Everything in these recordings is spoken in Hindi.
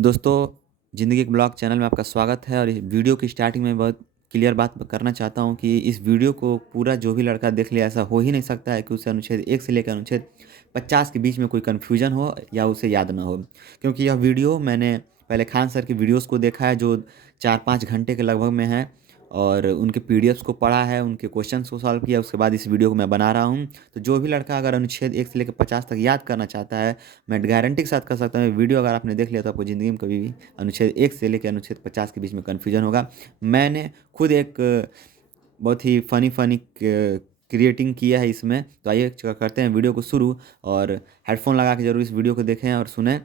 दोस्तों, ज़िंदगी के ब्लॉग चैनल में आपका स्वागत है और इस वीडियो की स्टार्टिंग में बहुत क्लियर बात करना चाहता हूँ कि इस वीडियो को पूरा जो भी लड़का देख ले ऐसा हो ही नहीं सकता है कि उसे अनुच्छेद 1 से लेकर अनुच्छेद 50 के बीच में कोई कन्फ्यूजन हो या उसे याद ना हो। क्योंकि यह वीडियो मैंने पहले खान सर की वीडियोज़ को देखा है जो 4-5 घंटे के लगभग में है और उनके पीडीएफ्स को पढ़ा है, उनके क्वेश्चंस को सॉल्व किया, उसके बाद इस वीडियो को मैं बना रहा हूँ। तो जो भी लड़का अगर अनुच्छेद 1 से लेकर 50 तक याद करना चाहता है, मैं गारंटी के साथ कह सकता हूँ ये वीडियो अगर आपने देख लिया तो आपको ज़िंदगी में कभी भी अनुच्छेद 1 से लेकर अनुच्छेद 50 के बीच में कन्फ्यूजन होगा। मैंने खुद एक बहुत ही फ़नी क्रिएटिंग किया है इसमें। तो आइए करते हैं वीडियो को शुरू और हेडफ़ोन लगा के ज़रूर इस वीडियो को देखें और सुनें।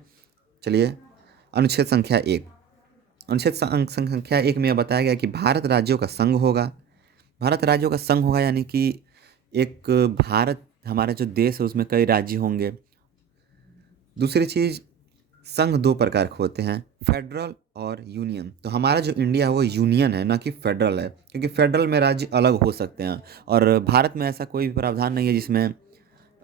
चलिए, अनुच्छेद संख्या 1। अनुच्छेद संख्या 1 में यह बताया गया कि भारत राज्यों का संघ होगा। भारत राज्यों का संघ होगा यानी कि एक भारत हमारा जो देश है उसमें कई राज्य होंगे। दूसरी चीज़, संघ 2 प्रकार के होते हैं, फेडरल और यूनियन। तो हमारा जो इंडिया है वो यूनियन है, ना कि फेडरल है, क्योंकि फेडरल में राज्य अलग हो सकते हैं और भारत में ऐसा कोई भी प्रावधान नहीं है जिसमें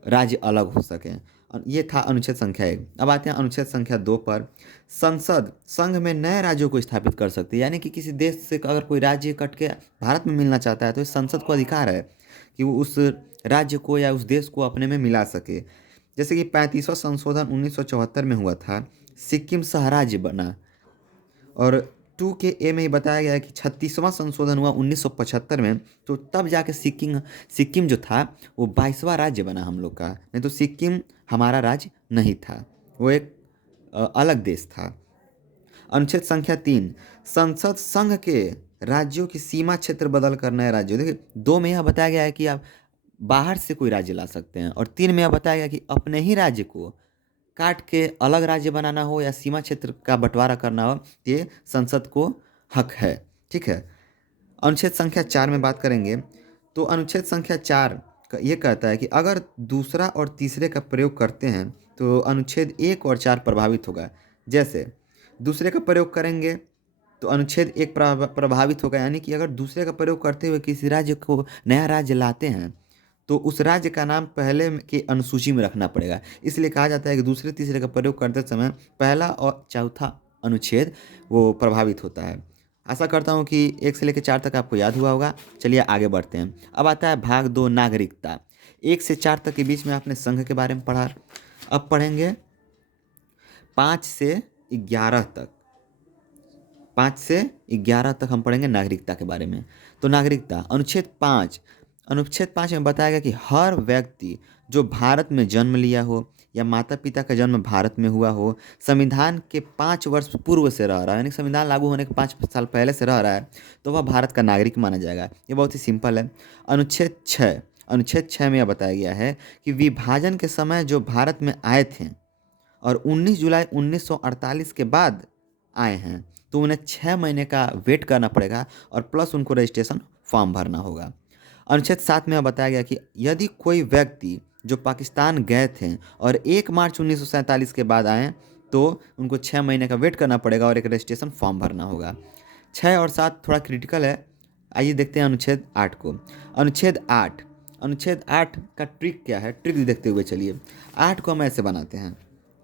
राज्य अलग हो सकें। ये था अनुच्छेद संख्या 1। अब आते हैं अनुच्छेद संख्या 2 पर। संसद संघ में नए राज्यों को स्थापित कर सकती है, यानी कि किसी देश से अगर कोई राज्य कट के भारत में मिलना चाहता है तो इस संसद को अधिकार है कि वो उस राज्य को या उस देश को अपने में मिला सके। जैसे कि 35वां संशोधन 1974 में हुआ था, सिक्किम सह राज्य बना। और 2 के ए में ही बताया गया है कि 36वां संशोधन हुआ 1975 में, तो तब जाके सिक्किम जो था वो 22वां राज्य बना हम लोग का। नहीं तो सिक्किम हमारा राज्य नहीं था, वो एक अलग देश था। अनुच्छेद संख्या 3, संसद संघ के राज्यों की सीमा क्षेत्र बदल कर नए राज्यों, देखिए 2 में यह बताया गया है कि आप बाहर से कोई राज्य ला सकते हैं और 3 में यह बताया गया कि अपने ही राज्य को काट के अलग राज्य बनाना हो या सीमा क्षेत्र का बंटवारा करना हो, ये संसद को हक है। ठीक है। अनुच्छेद संख्या 4 में बात करेंगे तो अनुच्छेद संख्या 4 ये कहता है कि अगर दूसरा और तीसरे का प्रयोग करते हैं तो अनुच्छेद 1 और 4 प्रभावित होगा। जैसे दूसरे का प्रयोग करेंगे तो अनुच्छेद 1 प्रभावित होगा, यानी कि अगर दूसरे का प्रयोग करते हुए किसी राज्य को नया राज्य लाते हैं तो उस राज्य का नाम पहले की अनुसूची में रखना पड़ेगा। इसलिए कहा जाता है कि दूसरे तीसरे का प्रयोग करते समय पहला और चौथा अनुच्छेद वो प्रभावित होता है। आशा करता हूँ कि 1 से लेकर 4 तक आपको याद हुआ होगा। चलिए आगे बढ़ते हैं। अब आता है भाग 2, नागरिकता। 1 से 4 तक के बीच में आपने संघ के बारे में पढ़ा। अब पढ़ेंगे 5 से 11 तक। 5 से 11 तक हम पढ़ेंगे नागरिकता के बारे में। तो नागरिकता, अनुच्छेद 5 में बताया गया कि हर व्यक्ति जो भारत में जन्म लिया हो या माता पिता का जन्म भारत में हुआ हो, संविधान के 5 वर्ष पूर्व से रह रहा है, यानी संविधान लागू होने के 5 साल पहले से रह रहा है, तो वह भारत का नागरिक माना जाएगा। ये बहुत ही सिंपल है। अनुच्छेद 6 में यह बताया गया है कि विभाजन के समय जो भारत में आए थे और 19 जुलाई 1948 के बाद आए हैं तो उन्हें 6 महीने का वेट करना पड़ेगा और प्लस उनको रजिस्ट्रेशन फॉर्म भरना होगा। अनुच्छेद 7 में बताया गया कि यदि कोई व्यक्ति जो पाकिस्तान गए थे और 1 मार्च 1947 के बाद आए तो उनको 6 महीने का वेट करना पड़ेगा और एक रजिस्ट्रेशन फॉर्म भरना होगा। 6 और 7 थोड़ा क्रिटिकल है। आइए देखते हैं अनुच्छेद 8 को। अनुच्छेद 8 का ट्रिक क्या है, ट्रिक देखते हुए चलिए। 8 को हम ऐसे बनाते हैं,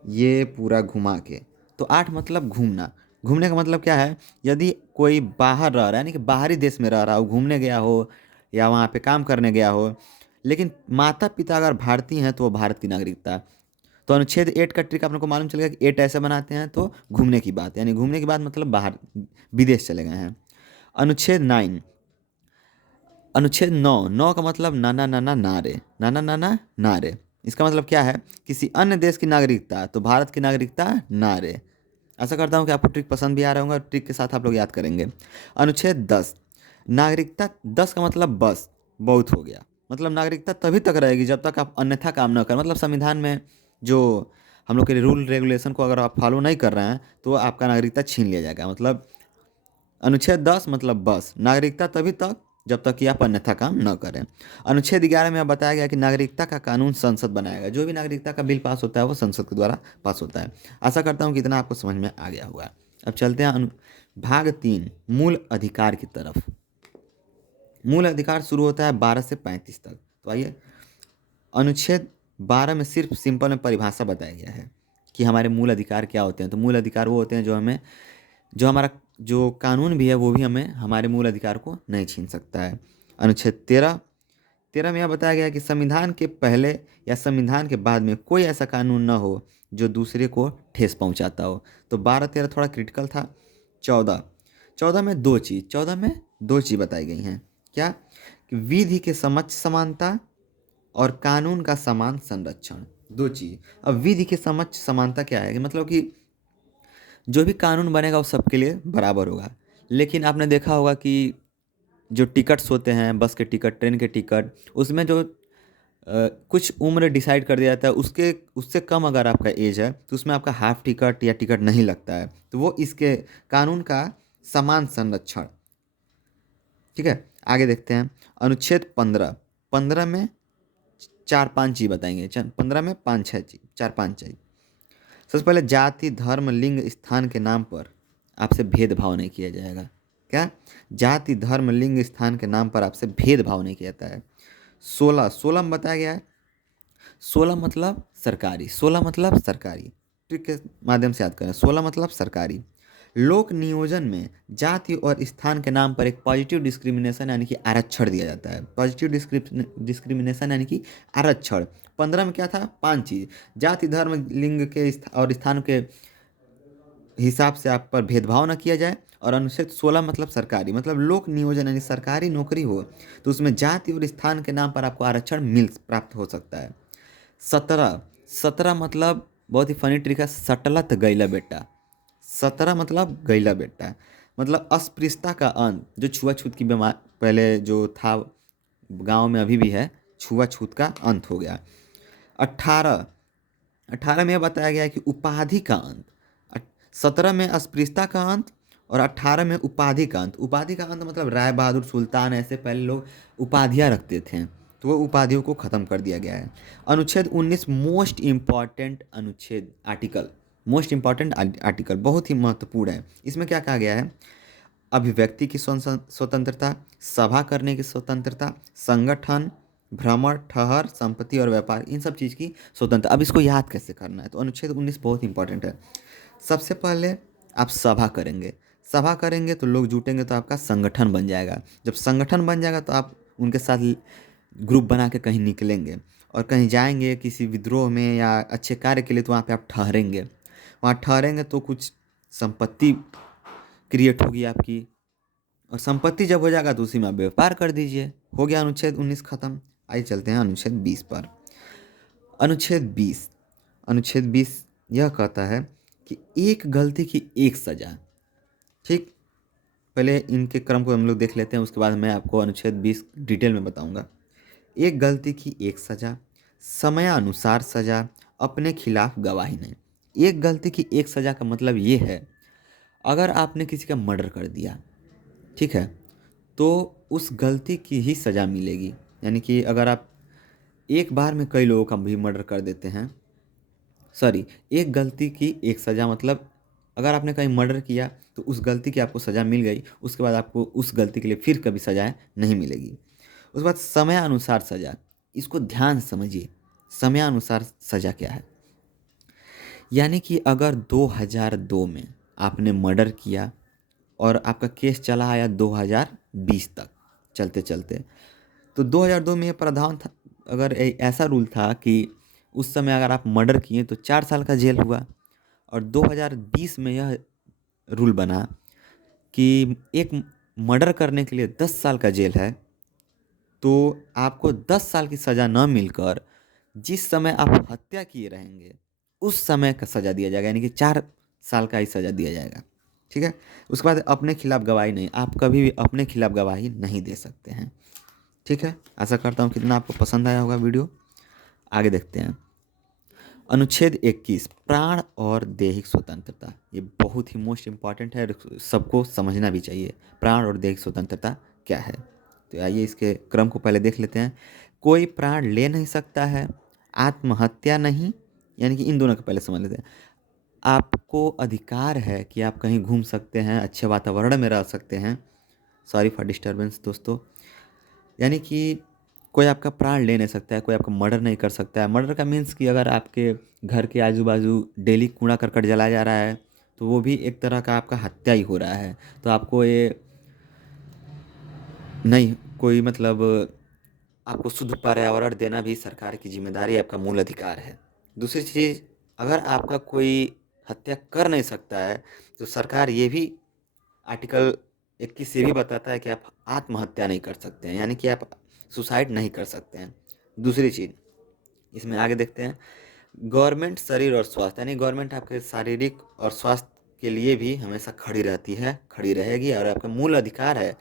ये पूरा घुमा के। तो 8 मतलब घूमना। घूमने का मतलब क्या है, यदि कोई बाहर रह रहा है, यानी कि बाहरी देश में रह रहा हो, घूमने गया हो या वहाँ पे काम करने गया हो, लेकिन माता पिता अगर भारतीय हैं तो वो भारत की नागरिकता। तो अनुच्छेद 8 का ट्रिक आप लोग को मालूम चलेगा कि 8 ऐसे बनाते हैं तो घूमने की बात, यानी घूमने की बात मतलब बाहर विदेश चले गए हैं। अनुच्छेद 9, अनुच्छेद 9 का मतलब नाना नाना नारे, नाना नाना नारे। इसका मतलब क्या है, किसी अन्य देश की नागरिकता, तो भारत की नागरिकता नारे। आशा करता हूँ कि आपको ट्रिक पसंद भी आ रहा होगा, ट्रिक के साथ आप लोग याद करेंगे। अनुच्छेद 10, नागरिकता 10 का मतलब बस बहुत हो गया, मतलब नागरिकता तभी तक रहेगी जब तक आप अन्यथा काम न करें। मतलब संविधान में जो हम लोग के रूल रेगुलेशन को अगर आप फॉलो नहीं कर रहे हैं तो आपका नागरिकता छीन लिया जाएगा। मतलब अनुच्छेद 10 मतलब बस, नागरिकता तभी तक जब तक कि आप अन्यथा काम न करें। अनुच्छेद 11 में बताया गया कि नागरिकता का कानून संसद बनाएगा। जो भी नागरिकता का बिल पास होता है वो संसद के द्वारा पास होता है। आशा करता हूँ कि इतना आपको समझ में आ गया होगा। अब चलते हैं भाग 3, मूल अधिकार की तरफ। मूल अधिकार शुरू होता है 12 से 35 तक। तो आइए, अनुच्छेद 12 में सिर्फ सिंपल में परिभाषा बताया गया है कि हमारे मूल अधिकार क्या होते हैं। तो मूल अधिकार वो होते हैं जो हमारा जो कानून भी है वो भी हमें हमारे मूल अधिकार को नहीं छीन सकता है। अनुच्छेद 13 में यह बताया गया है कि संविधान के पहले या संविधान के बाद में कोई ऐसा कानून न हो जो दूसरे को ठेस पहुंचाता हो। तो 12-13 थोड़ा क्रिटिकल था। 14 में दो चीज़ बताई गई हैं। क्या? कि विधि के समक्ष समानता और कानून का समान संरक्षण। दो चीज़। अब विधि के समक्ष समानता क्या है कि मतलब कि जो भी कानून बनेगा वो सबके लिए बराबर होगा। लेकिन आपने देखा होगा कि जो टिकट्स होते हैं, बस के टिकट, ट्रेन के टिकट, उसमें जो कुछ उम्र डिसाइड कर दिया जाता है, उसके उससे कम अगर आपका एज है तो उसमें आपका हाफ टिकट या टिकट नहीं लगता है। तो वो इसके कानून का समान संरक्षण। ठीक है, आगे देखते हैं। अनुच्छेद 15 में 4-5 चीज़ बताएंगे। 15 में 5-6 चीज़, 4-5 चीज़। सबसे पहले जाति, धर्म, लिंग, स्थान के नाम पर आपसे भेदभाव नहीं किया जाएगा। क्या? जाति, धर्म, लिंग, स्थान के नाम पर आपसे भेदभाव नहीं किया जाता है। 16 में बताया गया है। 16 मतलब सरकारी। ट्रिक के माध्यम से याद करें। 16 मतलब सरकारी। लोक नियोजन में जाति और स्थान के नाम पर एक पॉजिटिव डिस्क्रिमिनेशन यानी कि आरक्षण दिया जाता है। पॉजिटिव डिस्क्रिमिनेशन यानी कि आरक्षण। 15 में क्या था? 5 चीज़। जाति, धर्म, लिंग के और स्थान के हिसाब से आप पर भेदभाव न किया जाए। और अनुच्छेद 16 मतलब सरकारी, मतलब लोक नियोजन यानी सरकारी नौकरी हो तो उसमें जाति और स्थान के नाम पर आपको आरक्षण प्राप्त हो सकता है। 17 मतलब बहुत ही फनी ट्रिक है, सटलत गैला बेटा। 17 मतलब गैला बेटा, मतलब अस्पृश्यता का अंत। जो छुआछूत की बीमार पहले जो था गांव में, अभी भी है, छुआछूत का अंत हो गया। 18 में बताया गया है कि उपाधि का अंत। 17 में अस्पृश्यता का अंत और 18 में उपाधि का अंत। उपाधि का अंत मतलब राय बहादुर, सुल्तान, ऐसे पहले लोग उपाधियाँ रखते थे, तो वो उपाधियों को ख़त्म कर दिया गया है। अनुच्छेद 19 मोस्ट इम्पॉर्टेंट अनुच्छेद, आर्टिकल, मोस्ट इम्पॉर्टेंट आर्टिकल, बहुत ही महत्वपूर्ण है। इसमें क्या कहा गया है? अभिव्यक्ति की स्वतंत्रता, सभा करने की स्वतंत्रता, संगठन, भ्रमण, ठहर, संपत्ति और व्यापार, इन सब चीज़ की स्वतंत्रता। अब इसको याद कैसे करना है? तो अनुच्छेद 19 बहुत इंपॉर्टेंट है। सबसे पहले आप सभा करेंगे तो लोग जुटेंगे तो आपका संगठन बन जाएगा। जब संगठन बन जाएगा तो आप उनके साथ ग्रुप बना के कहीं निकलेंगे और कहीं जाएंगे किसी विद्रोह में या अच्छे कार्य के लिए, तो वहाँ पे आप ठहरेंगे। वहाँ ठहरेंगे तो कुछ संपत्ति क्रिएट होगी आपकी, और संपत्ति जब हो जाएगा तो उसी में आप व्यापार कर दीजिए। हो गया अनुच्छेद 19 खत्म। आइए चलते हैं अनुच्छेद 20 पर। अनुच्छेद 20 यह कहता है कि एक गलती की एक सज़ा। ठीक, पहले इनके क्रम को हम लोग देख लेते हैं, उसके बाद मैं आपको अनुच्छेद 20 डिटेल में बताऊंगा। एक गलती की एक सज़ा, समयानुसार सज़ा, अपने खिलाफ गवाही नहीं। एक गलती की एक सज़ा का मतलब ये है, अगर आपने किसी का मर्डर कर दिया, ठीक है, तो उस गलती की ही सज़ा मिलेगी। यानी कि अगर आप एक बार में कई लोगों का भी मर्डर कर देते हैं, सॉरी, एक गलती की एक सज़ा मतलब अगर आपने कहीं मर्डर किया तो उस गलती की आपको सज़ा मिल गई, उसके बाद आपको उस गलती के लिए फिर कभी सज़ा नहीं मिलेगी। उसके बाद समयानुसार सज़ा, इसको ध्यान से समझिए। समयानुसार सज़ा क्या है? यानी कि अगर 2002 में आपने मर्डर किया और आपका केस चला आया 2020 तक चलते चलते, तो 2002 में ये प्रावधान था, अगर ऐसा रूल था कि उस समय अगर आप मर्डर किए तो 4 साल का जेल हुआ, और 2020 में यह रूल बना कि एक मर्डर करने के लिए 10 साल का जेल है, तो आपको 10 साल की सज़ा न मिलकर जिस समय आप हत्या किए रहेंगे उस समय का सज़ा दिया जाएगा, यानी कि 4 साल का ही सज़ा दिया जाएगा। ठीक है, उसके बाद अपने खिलाफ गवाही नहीं, आप कभी भी अपने खिलाफ गवाही नहीं दे सकते हैं। ठीक है, आशा करता हूँ कितना आपको पसंद आया होगा वीडियो। आगे देखते हैं। अनुच्छेद 21 प्राण और दैहिक स्वतंत्रता, ये बहुत ही मोस्ट इम्पॉर्टेंट है, सबको समझना भी चाहिए। प्राण और दैहिक स्वतंत्रता क्या है? तो आइए इसके क्रम को पहले देख लेते हैं। कोई प्राण ले नहीं सकता है, आत्महत्या नहीं, यानी कि इन दोनों को पहले समझ लेते हैं। आपको अधिकार है कि आप कहीं घूम सकते हैं, अच्छे वातावरण में रह सकते हैं। सॉरी फॉर डिस्टर्बेंस दोस्तों। यानी कि कोई आपका प्राण ले नहीं सकता है, कोई आपका मर्डर नहीं कर सकता है। मर्डर का मीन्स कि अगर आपके घर के आजू बाजू डेली कूड़ा करकट जलाया जा रहा है तो वो भी एक तरह का आपका हत्या ही हो रहा है। तो आपको ये नहीं कोई मतलब आपको शुद्ध पर्यावरण देना भी सरकार की जिम्मेदारी, आपका मूल अधिकार है। दूसरी चीज़, अगर आपका कोई हत्या कर नहीं सकता है तो सरकार ये भी आर्टिकल 21 से भी बताता है कि आप आत्महत्या नहीं कर सकते हैं, यानी कि आप सुसाइड नहीं कर सकते हैं। दूसरी चीज़ इसमें आगे देखते हैं, गवर्नमेंट शरीर और स्वास्थ्य, यानी गवर्नमेंट आपके शारीरिक और स्वास्थ्य के लिए भी हमेशा खड़ी रहती है, खड़ी रहेगी, और आपका मूल अधिकार है।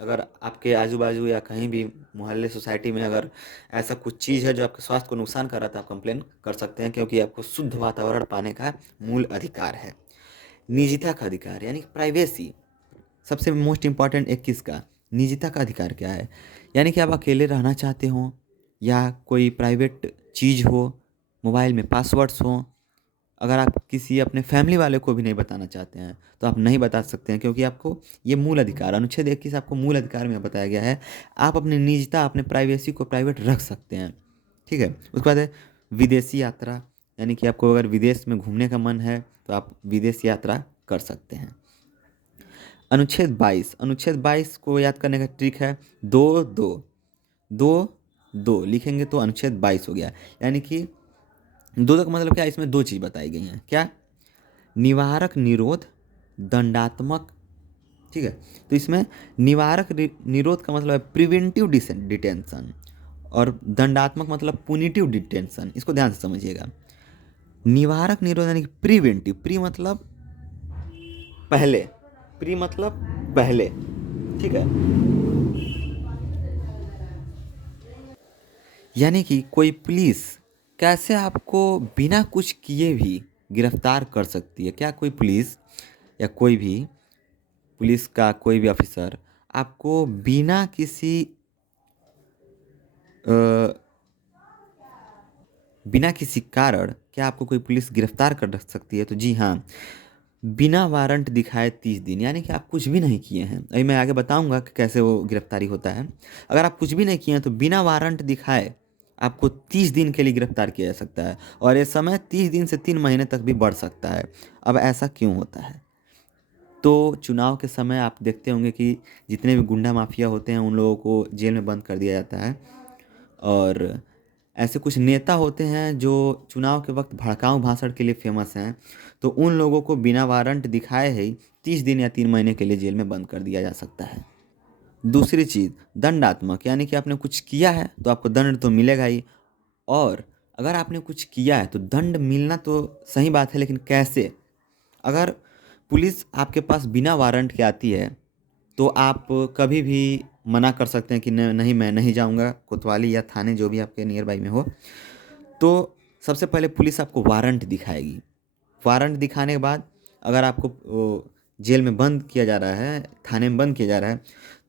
अगर आपके आजू बाजू या कहीं भी मोहल्ले सोसाइटी में अगर ऐसा कुछ चीज़ है जो आपके स्वास्थ्य को नुकसान कर रहा है तो आप कंप्लेन कर सकते हैं, क्योंकि आपको शुद्ध वातावरण पाने का मूल अधिकार है। निजता का अधिकार यानी प्राइवेसी, सबसे मोस्ट इम्पॉर्टेंट एक किसका, निजता का अधिकार क्या है, यानी कि आप अकेले रहना चाहते हो या कोई प्राइवेट चीज़ हो, मोबाइल में पासवर्ड्स हो, अगर आप किसी अपने फैमिली वाले को भी नहीं बताना चाहते हैं तो आप नहीं बता सकते हैं, क्योंकि आपको ये मूल अधिकार अनुच्छेद 21 आपको मूल अधिकार में बताया गया है। आप अपनी निजता, अपने प्राइवेसी को प्राइवेट रख सकते हैं। ठीक है, उसके बाद है विदेशी यात्रा, यानी कि आपको अगर विदेश में घूमने का मन है तो आप विदेश यात्रा कर सकते हैं। अनुच्छेद 22 को याद करने का ट्रिक है, दो दो दो दो लिखेंगे तो अनुच्छेद 22 हो गया। यानी कि दो का मतलब क्या है, इसमें दो चीज़ बताई गई हैं। क्या? निवारक निरोध, दंडात्मक। ठीक है, तो इसमें निवारक निरोध का मतलब है प्रिवेंटिव डिटेंशन, और दंडात्मक मतलब पुनिटिव डिटेंशन। इसको ध्यान से समझिएगा। निवारक निरोध यानी कि प्रिवेंटिव, प्री मतलब पहले, प्री मतलब पहले। ठीक है, यानी कि कोई पुलिस कैसे आपको बिना कुछ किए भी गिरफ्तार कर सकती है। क्या कोई पुलिस या कोई भी पुलिस का कोई भी ऑफिसर आपको बिना किसी बिना किसी कारण क्या आपको कोई पुलिस गिरफ्तार कर रख सकती है? तो जी हाँ, बिना वारंट दिखाए 30 दिन, यानी कि आप कुछ भी नहीं किए हैं। अभी मैं आगे बताऊंगा कि कैसे वो गिरफ्तारी होता है। अगर आप कुछ भी नहीं किए हैं तो बिना वारंट दिखाए आपको 30 दिन के लिए गिरफ्तार किया जा सकता है, और ये समय 30 दिन से 3 महीने तक भी बढ़ सकता है। अब ऐसा क्यों होता है? तो चुनाव के समय आप देखते होंगे कि जितने भी गुंडा माफिया होते हैं उन लोगों को जेल में बंद कर दिया जाता है, और ऐसे कुछ नेता होते हैं जो चुनाव के वक्त भड़काऊ भाषण के लिए फेमस हैं, तो उन लोगों को बिना वारंट दिखाए ही 30 दिन या 3 महीने के लिए जेल में बंद कर दिया जा सकता है। दूसरी चीज़ दंडात्मक, यानी कि आपने कुछ किया है तो आपको दंड तो मिलेगा ही, और अगर आपने कुछ किया है तो दंड मिलना तो सही बात है, लेकिन कैसे? अगर पुलिस आपके पास बिना वारंट के आती है तो आप कभी भी मना कर सकते हैं कि नहीं मैं नहीं जाऊंगा कोतवाली या थाने, जो भी आपके नियर बाई में हो। तो सबसे पहले पुलिस आपको वारंट दिखाएगी। वारंट दिखाने के बाद अगर आपको जेल में बंद किया जा रहा है, थाने में बंद किया जा रहा है,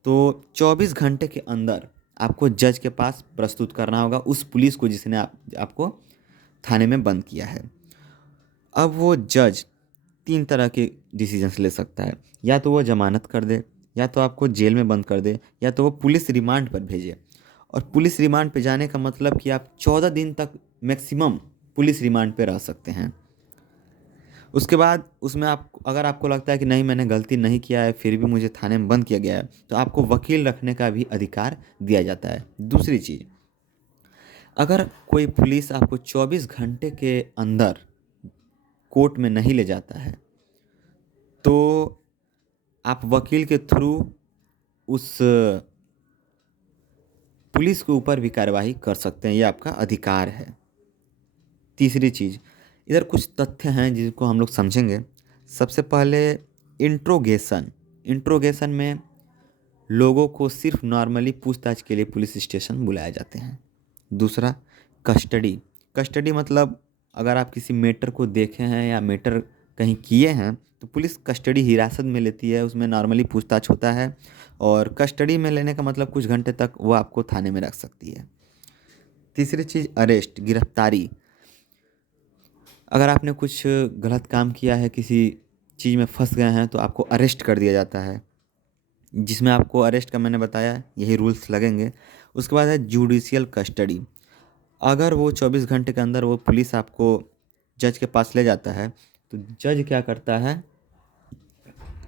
तो 24 घंटे के अंदर आपको जज के पास प्रस्तुत करना होगा उस पुलिस को जिसने आपको थाने में बंद किया है। अब वो जज 3 तरह के डिसीजंस ले सकता है, या तो वो जमानत कर दे, या तो आपको जेल में बंद कर दे, या तो वो पुलिस रिमांड पर भेजे। और पुलिस रिमांड पे जाने का मतलब कि आप 14 दिन तक मैक्सिमम पुलिस रिमांड पे रह सकते हैं। उसके बाद उसमें आप अगर आपको लगता है कि नहीं मैंने गलती नहीं किया है फिर भी मुझे थाने में बंद किया गया है, तो आपको वकील रखने का भी अधिकार दिया जाता है। दूसरी चीज़, अगर कोई पुलिस आपको 24 घंटे के अंदर कोर्ट में नहीं ले जाता है तो आप वकील के थ्रू उस पुलिस के ऊपर भी कार्रवाई कर सकते हैं, ये आपका अधिकार है। तीसरी चीज़, इधर कुछ तथ्य हैं जिनको हम लोग समझेंगे। सबसे पहले इंट्रोगेशन, इंट्रोगेशन में लोगों को सिर्फ नॉर्मली पूछताछ के लिए पुलिस स्टेशन बुलाए जाते हैं। दूसरा कस्टडी, कस्टडी मतलब अगर आप किसी मैटर को देखे हैं या मैटर कहीं किए हैं तो पुलिस कस्टडी हिरासत में लेती है, उसमें नॉर्मली पूछताछ होता है, और कस्टडी में लेने का मतलब कुछ घंटे तक वो आपको थाने में रख सकती है। तीसरी चीज़ अरेस्ट, गिरफ्तारी, अगर आपने कुछ गलत काम किया है, किसी चीज़ में फंस गए हैं तो आपको अरेस्ट कर दिया जाता है, जिसमें आपको अरेस्ट का मैंने बताया यही रूल्स लगेंगे। उसके बाद है जुडिशियल कस्टडी। अगर वो 24 घंटे के अंदर वो पुलिस आपको जज के पास ले जाता है तो जज क्या करता है,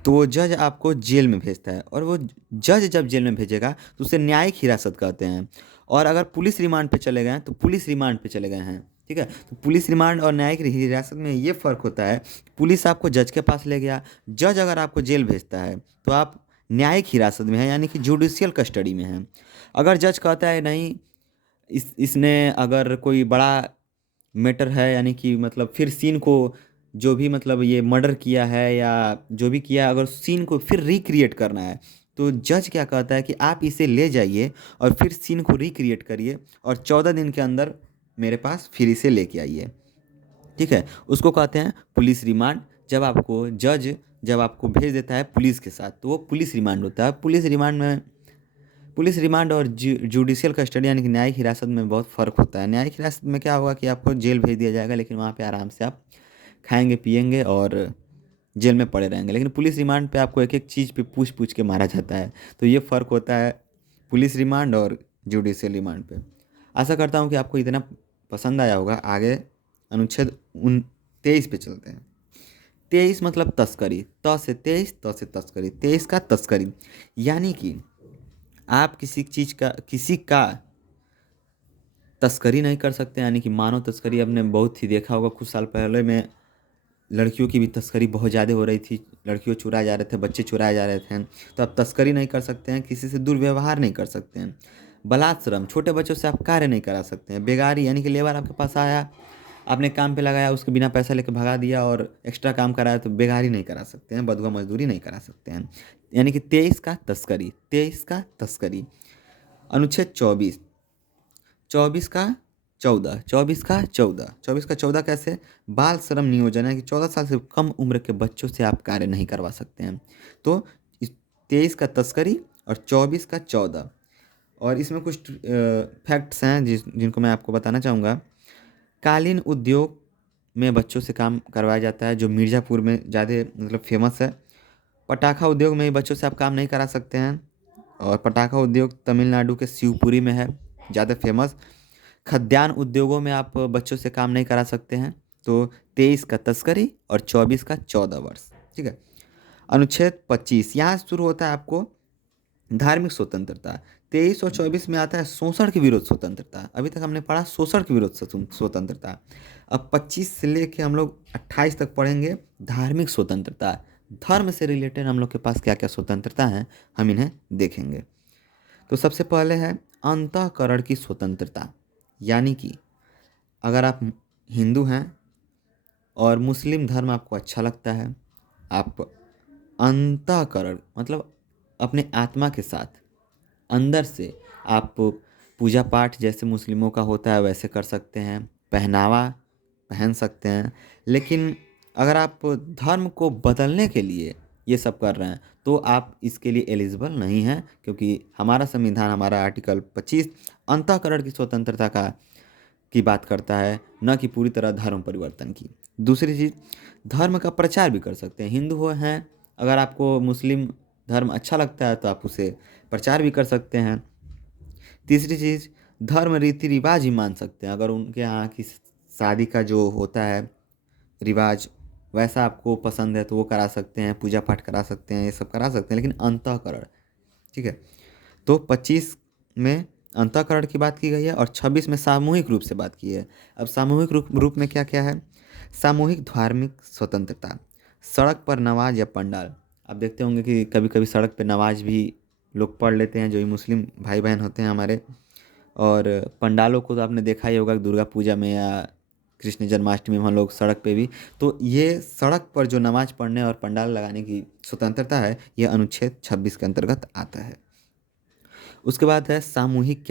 तो वो जज आपको जेल में भेजता है। और वो जज जब जेल में भेजेगा तो उसे न्यायिक हिरासत कहते हैं। और अगर पुलिस रिमांड पे चले गए हैं तो पुलिस रिमांड पे चले गए हैं। ठीक है, तो पुलिस रिमांड और न्यायिक हिरासत में ये फ़र्क होता है। पुलिस आपको जज के पास ले गया, जज अगर आपको जेल भेजता है तो आप न्यायिक हिरासत में हैं, यानी कि जुडिशियल कस्टडी में हैं। अगर जज कहता है नहीं, इसने अगर कोई बड़ा मैटर है, यानी कि मतलब फिर सीन को, जो भी मतलब ये मर्डर किया है या जो भी किया, अगर सीन को फिर रिक्रिएट करना है तो जज क्या कहता है कि आप इसे ले जाइए और फिर सीन को रिक्रिएट करिए और 14 दिन के अंदर मेरे पास फिर इसे लेके आइए। ठीक है, उसको कहते हैं पुलिस रिमांड। जब आपको भेज देता है पुलिस के साथ तो वो पुलिस रिमांड होता है। पुलिस रिमांड और जुडिशियल कस्टडी यानी कि न्यायिक हिरासत में बहुत फ़र्क होता है। न्यायिक हिरासत में क्या होगा कि आपको जेल भेज दिया जाएगा, लेकिन वहाँ पे आराम से आप खाएंगे पिएंगे और जेल में पड़े रहेंगे। लेकिन पुलिस रिमांड पे आपको एक एक चीज़ पे पूछ पूछ के मारा जाता है। तो ये फ़र्क होता है पुलिस रिमांड और जुडिशियल रिमांड पे। आशा करता हूँ कि आपको इतना पसंद आया होगा। आगे अनुच्छेद 23 पे चलते हैं। 23 मतलब तस्करी। त से 23, त से तस्करी। 23 का तस्करी यानी कि आप किसी का तस्करी नहीं कर सकते, यानी कि मानव तस्करी आपने बहुत ही देखा होगा। कुछ साल पहले में लड़कियों की भी तस्करी बहुत ज़्यादा हो रही थी, लड़कियों चुराए जा रहे थे, बच्चे चुराए जा रहे थे। तो आप तस्करी नहीं कर सकते हैं, किसी से दुर्व्यवहार नहीं कर सकते हैं। बलात्श्रम, छोटे बच्चों से आप कार्य नहीं करा सकते हैं। बेगारी यानी कि लेबर आपके पास आया, आपने काम पे लगाया, उसके बिना पैसा लेके भगा दिया और एक्स्ट्रा काम कराया, तो बेगारी नहीं करा सकते हैं, बदुआ मजदूरी नहीं करा सकते हैं। यानी कि 23 का तस्करी। अनुच्छेद 24 का 14 कैसे? बाल श्रम नियोजन है कि 14 साल से कम उम्र के बच्चों से आप कार्य नहीं करवा सकते हैं। तो इस 23 का तस्करी और 24 का 14। और इसमें कुछ फैक्ट्स हैं जिनको मैं आपको बताना चाहूँगा। कालीन उद्योग में बच्चों से काम करवाया जाता है, जो मिर्ज़ापुर में ज़्यादा मतलब फेमस है। पटाखा उद्योग में भी बच्चों से आप काम नहीं करा सकते हैं, और पटाखा उद्योग तमिलनाडु के शिवपुरी में है, ज़्यादा फेमस। खाद्यान्न उद्योगों में आप बच्चों से काम नहीं करा सकते हैं। तो 23 का तस्करी और 24 का 14 वर्ष। ठीक है, अनुच्छेद 25 यहाँ शुरू होता है आपको धार्मिक स्वतंत्रता। 23 और 24 में आता है शोषण के विरोध स्वतंत्रता। अभी तक हमने पढ़ा शोषण के विरोध स्वतंत्रता। अब 25 से लेके हम लोग 28 तक पढ़ेंगे धार्मिक स्वतंत्रता। धर्म से रिलेटेड हम लोग के पास क्या क्या स्वतंत्रता है, हम इन्हें देखेंगे। तो सबसे पहले है अंतःकरण की स्वतंत्रता। यानी कि अगर आप हिंदू हैं और मुस्लिम धर्म आपको अच्छा लगता है, आप अंतःकरण मतलब अपने आत्मा के साथ अंदर से आप पूजा पाठ जैसे मुस्लिमों का होता है वैसे कर सकते हैं, पहनावा पहन सकते हैं। लेकिन अगर आप धर्म को बदलने के लिए ये सब कर रहे हैं तो आप इसके लिए एलिजिबल नहीं हैं, क्योंकि हमारा संविधान, हमारा आर्टिकल 25 अंतःकरण की स्वतंत्रता की बात करता है, न कि पूरी तरह धर्म परिवर्तन की। दूसरी चीज़, धर्म का प्रचार भी कर सकते हैं। हिंदू हो हैं, अगर आपको मुस्लिम धर्म अच्छा लगता है तो आप उसे प्रचार भी कर सकते हैं। तीसरी चीज़, धर्म रीति रिवाज ही मान सकते हैं। अगर उनके यहाँ की शादी का जो होता है रिवाज वैसा आपको पसंद है तो वो करा सकते हैं, पूजा पाठ करा सकते हैं, ये सब करा सकते हैं, लेकिन अंतःकरण। ठीक है, तो 25 में अंतःकरण की बात की गई है और 26 में सामूहिक रूप से बात की है। अब सामूहिक रूप में क्या क्या है? सामूहिक धार्मिक स्वतंत्रता। सड़क पर नमाज या पंडाल, आप देखते होंगे कि कभी कभी सड़क पर नमाज भी लोग पढ़ लेते हैं, जो भी मुस्लिम भाई बहन होते हैं हमारे। और पंडालों को तो आपने देखा ही होगा दुर्गा पूजा में या कृष्ण जन्माष्टमी में हम लोग सड़क पे भी। तो ये सड़क पर जो नमाज पढ़ने और पंडाल लगाने की स्वतंत्रता है, यह अनुच्छेद 26 के अंतर्गत आता है। उसके बाद है सामूहिक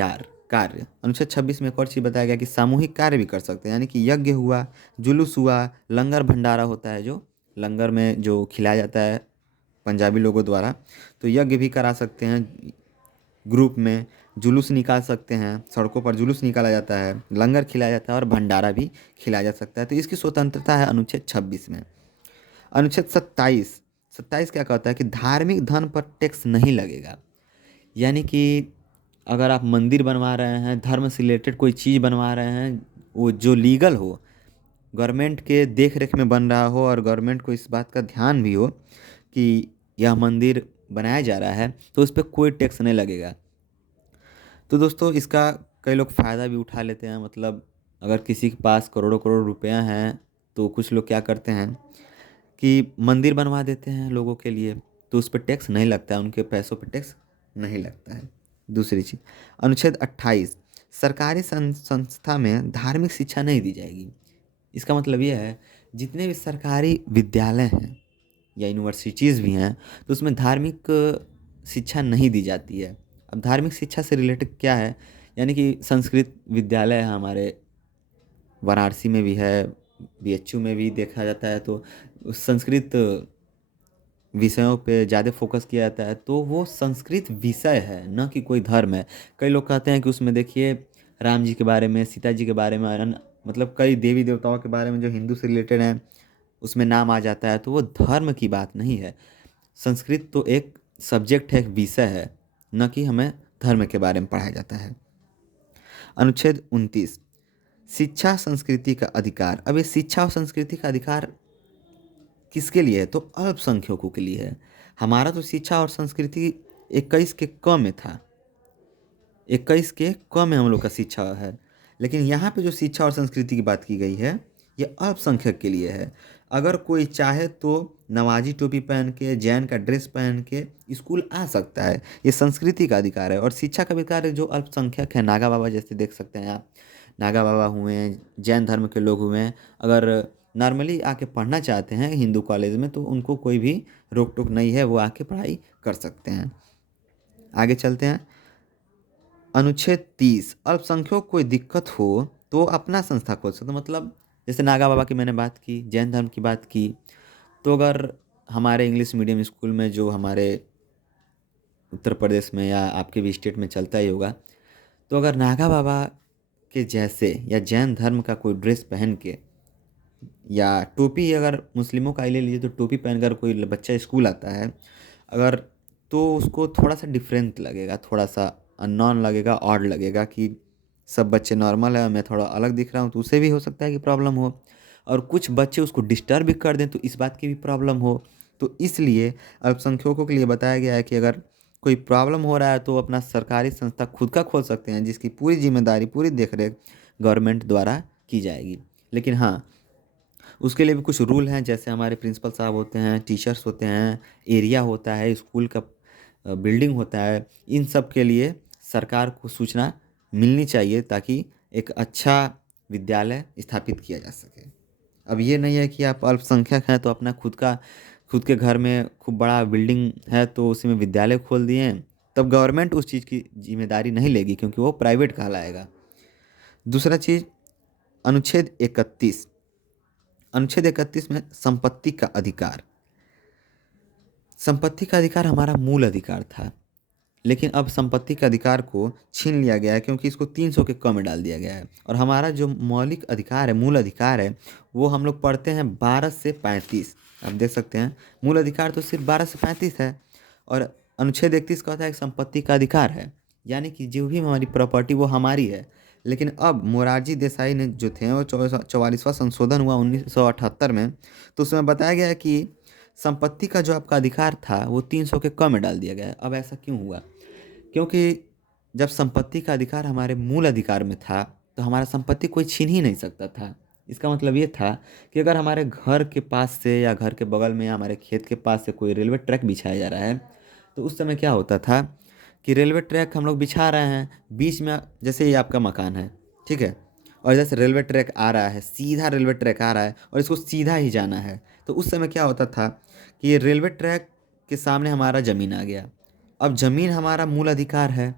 कार्य। अनुच्छेद 26 में एक और चीज़ बताया गया कि सामूहिक कार्य भी कर सकते हैं, यानी कि यज्ञ हुआ, जुलूस हुआ, लंगर भंडारा होता है, जो लंगर में जो खिलाया जाता है पंजाबी लोगों द्वारा, तो यज्ञ भी करा सकते हैं। ग्रुप में जुलूस निकाल सकते हैं, सड़कों पर जुलूस निकाला जाता है, लंगर खिलाया जाता है और भंडारा भी खिलाया जा सकता है। तो इसकी स्वतंत्रता है अनुच्छेद 26 में। अनुच्छेद 27 क्या कहता है कि धार्मिक धन पर टैक्स नहीं लगेगा। यानी कि अगर आप मंदिर बनवा रहे हैं, धर्म से रिलेटेड कोई चीज़ बनवा रहे हैं, वो जो लीगल हो, गवर्नमेंट के देख रेख में बन रहा हो और गवर्नमेंट को इस बात का ध्यान भी हो कि यह मंदिर बनाया जा रहा है, तो उस पर कोई टैक्स नहीं लगेगा। तो दोस्तों इसका कई लोग फ़ायदा भी उठा लेते हैं। मतलब अगर किसी के पास करोड़ों करोड़ रुपया हैं, तो कुछ लोग क्या करते हैं कि मंदिर बनवा देते हैं लोगों के लिए, तो उस पर टैक्स नहीं लगता है, उनके पैसों पर टैक्स नहीं लगता है। दूसरी चीज़, अनुच्छेद 28, सरकारी संस्था में धार्मिक शिक्षा नहीं दी जाएगी। इसका मतलब यह है, जितने भी सरकारी विद्यालय हैं या यूनिवर्सिटीज़ भी हैं, तो उसमें धार्मिक शिक्षा नहीं दी जाती है। अब धार्मिक शिक्षा से रिलेटेड क्या है, यानी कि संस्कृत विद्यालय है हमारे वाराणसी में भी है, बीएचयू में भी देखा जाता है, तो संस्कृत विषयों पे ज़्यादा फोकस किया जाता है, तो वो संस्कृत विषय है, न कि कोई धर्म है। कई लोग कहते हैं कि उसमें देखिए राम जी के बारे में, सीता जी के बारे में, मतलब कई देवी देवताओं के बारे में जो हिंदू से रिलेटेड हैं, उसमें नाम आ जाता है, तो वो धर्म की बात नहीं है। संस्कृत तो एक सब्जेक्ट है, एक विषय है, न कि हमें धर्म के बारे में पढ़ाया जाता है। अनुच्छेद 29, शिक्षा संस्कृति का अधिकार। अब ये शिक्षा और संस्कृति का अधिकार किसके लिए है, तो अल्पसंख्यकों के लिए है। हमारा तो शिक्षा और संस्कृति 21 के क में था, 21 के क में हम लोग का शिक्षा है, लेकिन यहाँ पे जो शिक्षा और संस्कृति की बात की गई है, ये अल्पसंख्यक के लिए है। अगर कोई चाहे तो नवाजी टोपी पहन के, जैन का ड्रेस पहन के स्कूल आ सकता है, ये संस्कृति का अधिकार है। और शिक्षा का अधिकार है जो अल्पसंख्यक है, नागा बाबा जैसे देख सकते हैं आप, नागा बाबा हुए, जैन धर्म के लोग हुए, अगर नॉर्मली आके पढ़ना चाहते हैं हिंदू कॉलेज में, तो उनको कोई भी रोक टोक नहीं है, वो आके पढ़ाई कर सकते हैं। आगे चलते हैं। अनुच्छेद 30, अल्पसंख्यकों को कोई दिक्कत हो तो अपना संस्था खोल सकते। मतलब जैसे नागा बाबा की मैंने बात की, जैन धर्म की बात की, तो अगर हमारे इंग्लिश मीडियम स्कूल में जो हमारे उत्तर प्रदेश में या आपके भी स्टेट में चलता ही होगा, तो अगर नागा बाबा के जैसे या जैन धर्म का कोई ड्रेस पहन के, या टोपी, अगर मुस्लिमों का ही ले लीजिए, तो टोपी पहनकर कोई बच्चा स्कूल आता है अगर, तो उसको थोड़ा सा डिफरेंट लगेगा, थोड़ा सा अननोन लगेगा, ऑड लगेगा कि सब बच्चे नॉर्मल है, मैं थोड़ा अलग दिख रहा हूँ, तो उसे भी हो सकता है कि प्रॉब्लम हो। और कुछ बच्चे उसको डिस्टर्ब भी कर दें, तो इस बात की भी प्रॉब्लम हो। तो इसलिए अल्पसंख्यकों के लिए बताया गया है कि अगर कोई प्रॉब्लम हो रहा है, तो अपना सरकारी संस्था खुद का खोल सकते हैं, जिसकी पूरी जिम्मेदारी, पूरी देखरेख गवर्नमेंट द्वारा की जाएगी। लेकिन हाँ, उसके लिए भी कुछ रूल हैं, जैसे हमारे प्रिंसिपल साहब होते हैं, टीचर्स होते हैं, एरिया होता है, स्कूल का बिल्डिंग होता है, इन सब के लिए सरकार को सूचना मिलनी चाहिए, ताकि एक अच्छा विद्यालय स्थापित किया जा सके। अब ये नहीं है कि आप अल्पसंख्यक हैं तो अपना खुद के घर में खूब बड़ा बिल्डिंग है तो उसी में विद्यालय खोल दिए, तब गवर्नमेंट उस चीज़ की जिम्मेदारी नहीं लेगी, क्योंकि वो प्राइवेट कहलाएगा। दूसरा चीज़, अनुच्छेद 31, अनुच्छेद 31 में संपत्ति का अधिकार। संपत्ति का अधिकार हमारा मूल अधिकार था, लेकिन अब संपत्ति के अधिकार को छीन लिया गया है, क्योंकि इसको 300 के क में डाल दिया गया है। और हमारा जो मौलिक अधिकार है, मूल अधिकार है, वो हम लोग पढ़ते हैं 12 से 35। आप देख सकते हैं मूल अधिकार तो सिर्फ 12 से 35 है। और अनुच्छेद 31 कहता है कि संपत्ति का अधिकार है, यानी कि जो भी हमारी प्रॉपर्टी वो हमारी है। लेकिन अब मोरारजी देसाई ने जो थे, वो 44वां संशोधन हुआ 1978 में, तो उसमें बताया गया है कि संपत्ति का जो आपका अधिकार था वो 300 के क में डाल दिया गया है। अब ऐसा क्यों हुआ? क्योंकि जब संपत्ति का अधिकार हमारे मूल अधिकार में था, तो हमारा संपत्ति कोई छीन ही नहीं सकता था। इसका मतलब ये था कि अगर हमारे घर के पास से या घर के बगल में या हमारे खेत के पास से कोई रेलवे ट्रैक बिछाया जा रहा है, तो उस समय क्या होता था कि रेलवे ट्रैक हम लोग बिछा रहे हैं, बीच में जैसे ये आपका मकान है, ठीक है, और जैसे रेलवे ट्रैक आ रहा है, सीधा रेलवे ट्रैक आ रहा है और इसको सीधा ही जाना है, तो उस समय क्या होता था कि ये रेलवे ट्रैक के सामने हमारा ज़मीन आ गया। अब ज़मीन हमारा मूल अधिकार है,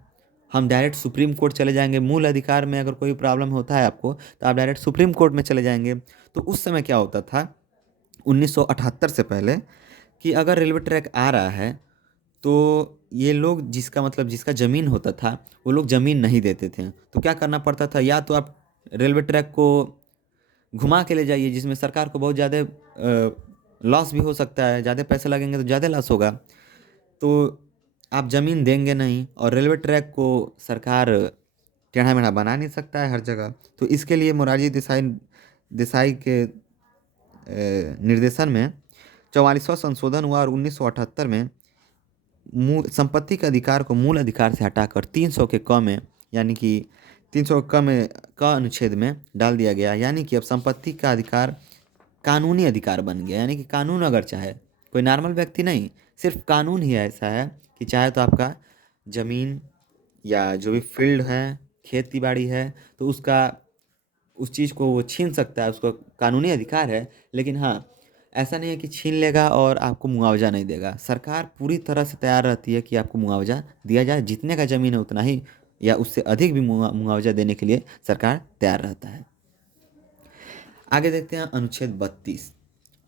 हम डायरेक्ट सुप्रीम कोर्ट चले जाएंगे। मूल अधिकार में अगर कोई प्रॉब्लम होता है आपको, तो आप डायरेक्ट सुप्रीम कोर्ट में चले जाएंगे। तो उस समय क्या होता था 1978 से पहले, कि अगर रेलवे ट्रैक आ रहा है, तो ये लोग, जिसका मतलब जिसका ज़मीन होता था, वो लोग ज़मीन नहीं देते थे। तो क्या करना पड़ता था, या तो आप रेलवे ट्रैक को घुमा के ले जाइए, जिसमें सरकार को बहुत ज़्यादा लॉस भी हो सकता है, ज़्यादा पैसे लगेंगे तो ज़्यादा लॉस होगा। तो आप ज़मीन देंगे नहीं और रेलवे ट्रैक को सरकार टेढ़ा मेढ़ा बना नहीं सकता है हर जगह। तो इसके लिए मोरारजी देसाई देसाई के निर्देशन में 44वां संशोधन हुआ और 1978 में मूल संपत्ति के अधिकार को मूल अधिकार से हटाकर 300 के क में, यानी कि 300 क में क अनुच्छेद में डाल दिया गया। यानी कि अब संपत्ति का अधिकार कानूनी अधिकार बन गया। यानी कि कानून अगर चाहे, कोई नॉर्मल व्यक्ति नहीं, सिर्फ कानून ही ऐसा है कि चाहे तो आपका ज़मीन या जो भी फील्ड है, खेती बाड़ी है, तो उसका उस चीज़ को वो छीन सकता है, उसको कानूनी अधिकार है। लेकिन हाँ, ऐसा नहीं है कि छीन लेगा और आपको मुआवजा नहीं देगा। सरकार पूरी तरह से तैयार रहती है कि आपको मुआवजा दिया जाए, जितने का ज़मीन है उतना ही या उससे अधिक भी मुआवजा देने के लिए सरकार तैयार रहता है। आगे देखते हैं अनुच्छेद 32।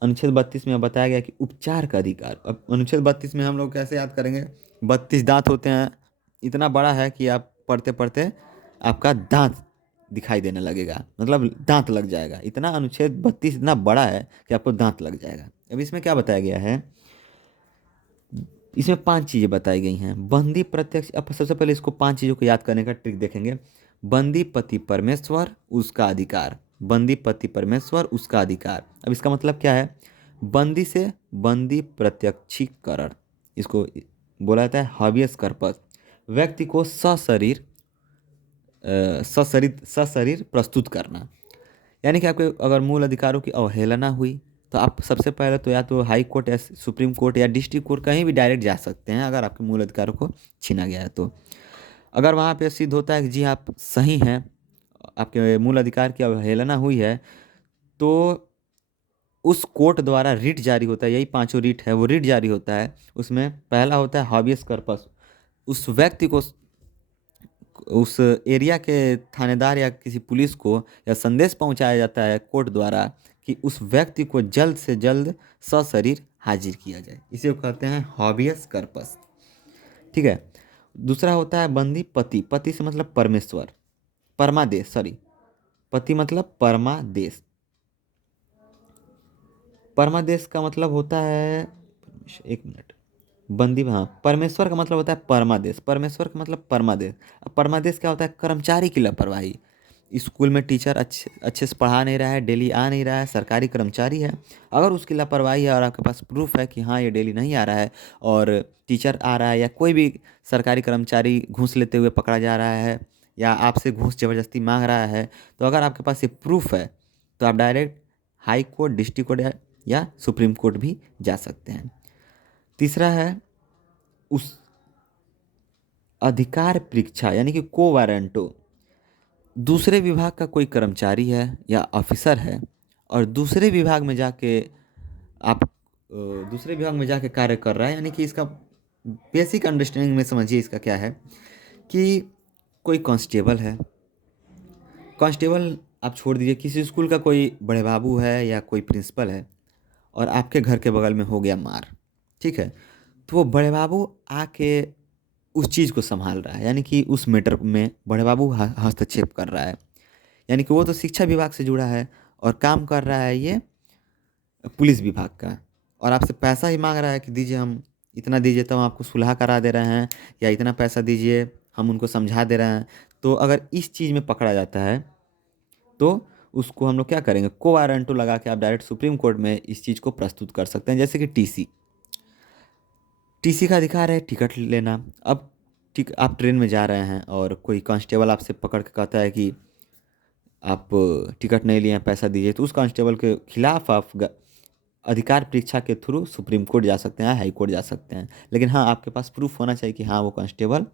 अनुच्छेद 32 में बताया गया कि उपचार का अधिकार। अब अनुच्छेद 32 में हम लोग कैसे याद करेंगे? 32 दांत होते हैं, इतना बड़ा है कि आप पढ़ते पढ़ते आपका दांत दिखाई देने लगेगा, मतलब दांत लग जाएगा। इतना अनुच्छेद 32 इतना बड़ा है कि आपको दांत लग जाएगा। अब इसमें क्या बताया गया है? इसमें 5 चीज़ें बताई गई हैं। बंदी प्रत्यक्ष, अब सबसे पहले इसको 5 चीज़ों को याद करने का ट्रिक देखेंगे। बंदी पति परमेश्वर, उसका अधिकार। बंदी पति परमेश्वर, उसका अधिकार। अब इसका मतलब क्या है? बंदी से बंदी प्रत्यक्षीकरण, इसको बोला जाता है हाबियस कर्पस। व्यक्ति को सशरीर प्रस्तुत करना। यानी कि आपके अगर मूल अधिकारों की अवहेलना हुई तो आप सबसे पहले तो या तो हाई कोर्ट या सुप्रीम कोर्ट या डिस्ट्रिक्ट कोर्ट कहीं भी डायरेक्ट जा सकते हैं अगर आपके मूल अधिकारों को छीना गया है तो। अगर वहाँ पे सिद्ध होता है कि जी आप सही हैं, आपके मूल अधिकार की अवहेलना हुई है, तो उस कोर्ट द्वारा रिट जारी होता है। यही 5 रिट है, वो रिट जारी होता है। उसमें पहला होता है हाबियस कर्पस। उस व्यक्ति को, उस एरिया के थानेदार या किसी पुलिस को या संदेश पहुंचाया जाता है कोर्ट द्वारा कि उस व्यक्ति को जल्द से जल्द सशरीर हाजिर किया जाए। इसे कहते हैं हाबियस कर्पस। ठीक है। दूसरा होता है बंदी पति। पति से मतलब परमेश्वर, परमादेश, सॉरी, पति मतलब परमादेश। परमादेश का मतलब होता है, एक मिनट, बंदी, हाँ, परमेश्वर का मतलब होता है परमादेश। परमेश्वर का मतलब परमादेश। अब परमादेश क्या होता है? कर्मचारी की लापरवाही। स्कूल में टीचर अच्छे से पढ़ा नहीं रहा है, डेली आ नहीं रहा है, सरकारी कर्मचारी है, अगर उसकी लापरवाही है और आपके पास प्रूफ है कि हाँ ये डेली नहीं आ रहा है और टीचर आ रहा है या कोई भी सरकारी कर्मचारी घूस लेते हुए पकड़ा जा रहा है या आपसे घूस ज़बरदस्ती मांग रहा है, तो अगर आपके पास ये प्रूफ है तो आप direct high court, district court या सुप्रीम कोर्ट भी जा सकते हैं। तीसरा है उस अधिकार परीक्षा, यानी कि को वारंटो। दूसरे विभाग का कोई कर्मचारी है या ऑफिसर है और दूसरे विभाग में जाके आप दूसरे विभाग में जाके कार्य कर रहा है। यानी कि इसका बेसिक अंडरस्टैंडिंग में समझिए इसका क्या है कि कोई कांस्टेबल है, कांस्टेबल आप छोड़ दीजिए, किसी स्कूल का कोई बड़े बाबू है या कोई प्रिंसिपल है और आपके घर के बगल में हो गया मार, ठीक है, तो वो बड़े बाबू आके उस चीज़ को संभाल रहा है। यानी कि उस मैटर में बड़े बाबू हस्तक्षेप कर रहा है। यानी कि वो तो शिक्षा विभाग से जुड़ा है और काम कर रहा है ये पुलिस विभाग का, और आपसे पैसा ही मांग रहा है कि दीजिए, हम इतना दीजिए तो हम आपको सुलह करा दे रहे हैं, या इतना पैसा दीजिए हम उनको समझा दे रहे हैं। तो अगर इस चीज़ में पकड़ा जाता है तो उसको हम लोग क्या करेंगे? को वारंटो लगा के आप डायरेक्ट सुप्रीम कोर्ट में इस चीज़ को प्रस्तुत कर सकते हैं। जैसे कि टीसी, टीसी का अधिकार है टिकट लेना। अब ठीक, आप ट्रेन में जा रहे हैं और कोई कांस्टेबल आपसे पकड़ के कहता है कि आप टिकट नहीं लिए हैं, पैसा दीजिए, तो उस कांस्टेबल के खिलाफ आप अधिकार परीक्षा के थ्रू सुप्रीम कोर्ट जा सकते हैं, हाई कोर्ट जा सकते हैं। लेकिन हाँ, आपके पास प्रूफ होना चाहिए कि हाँ वो कांस्टेबल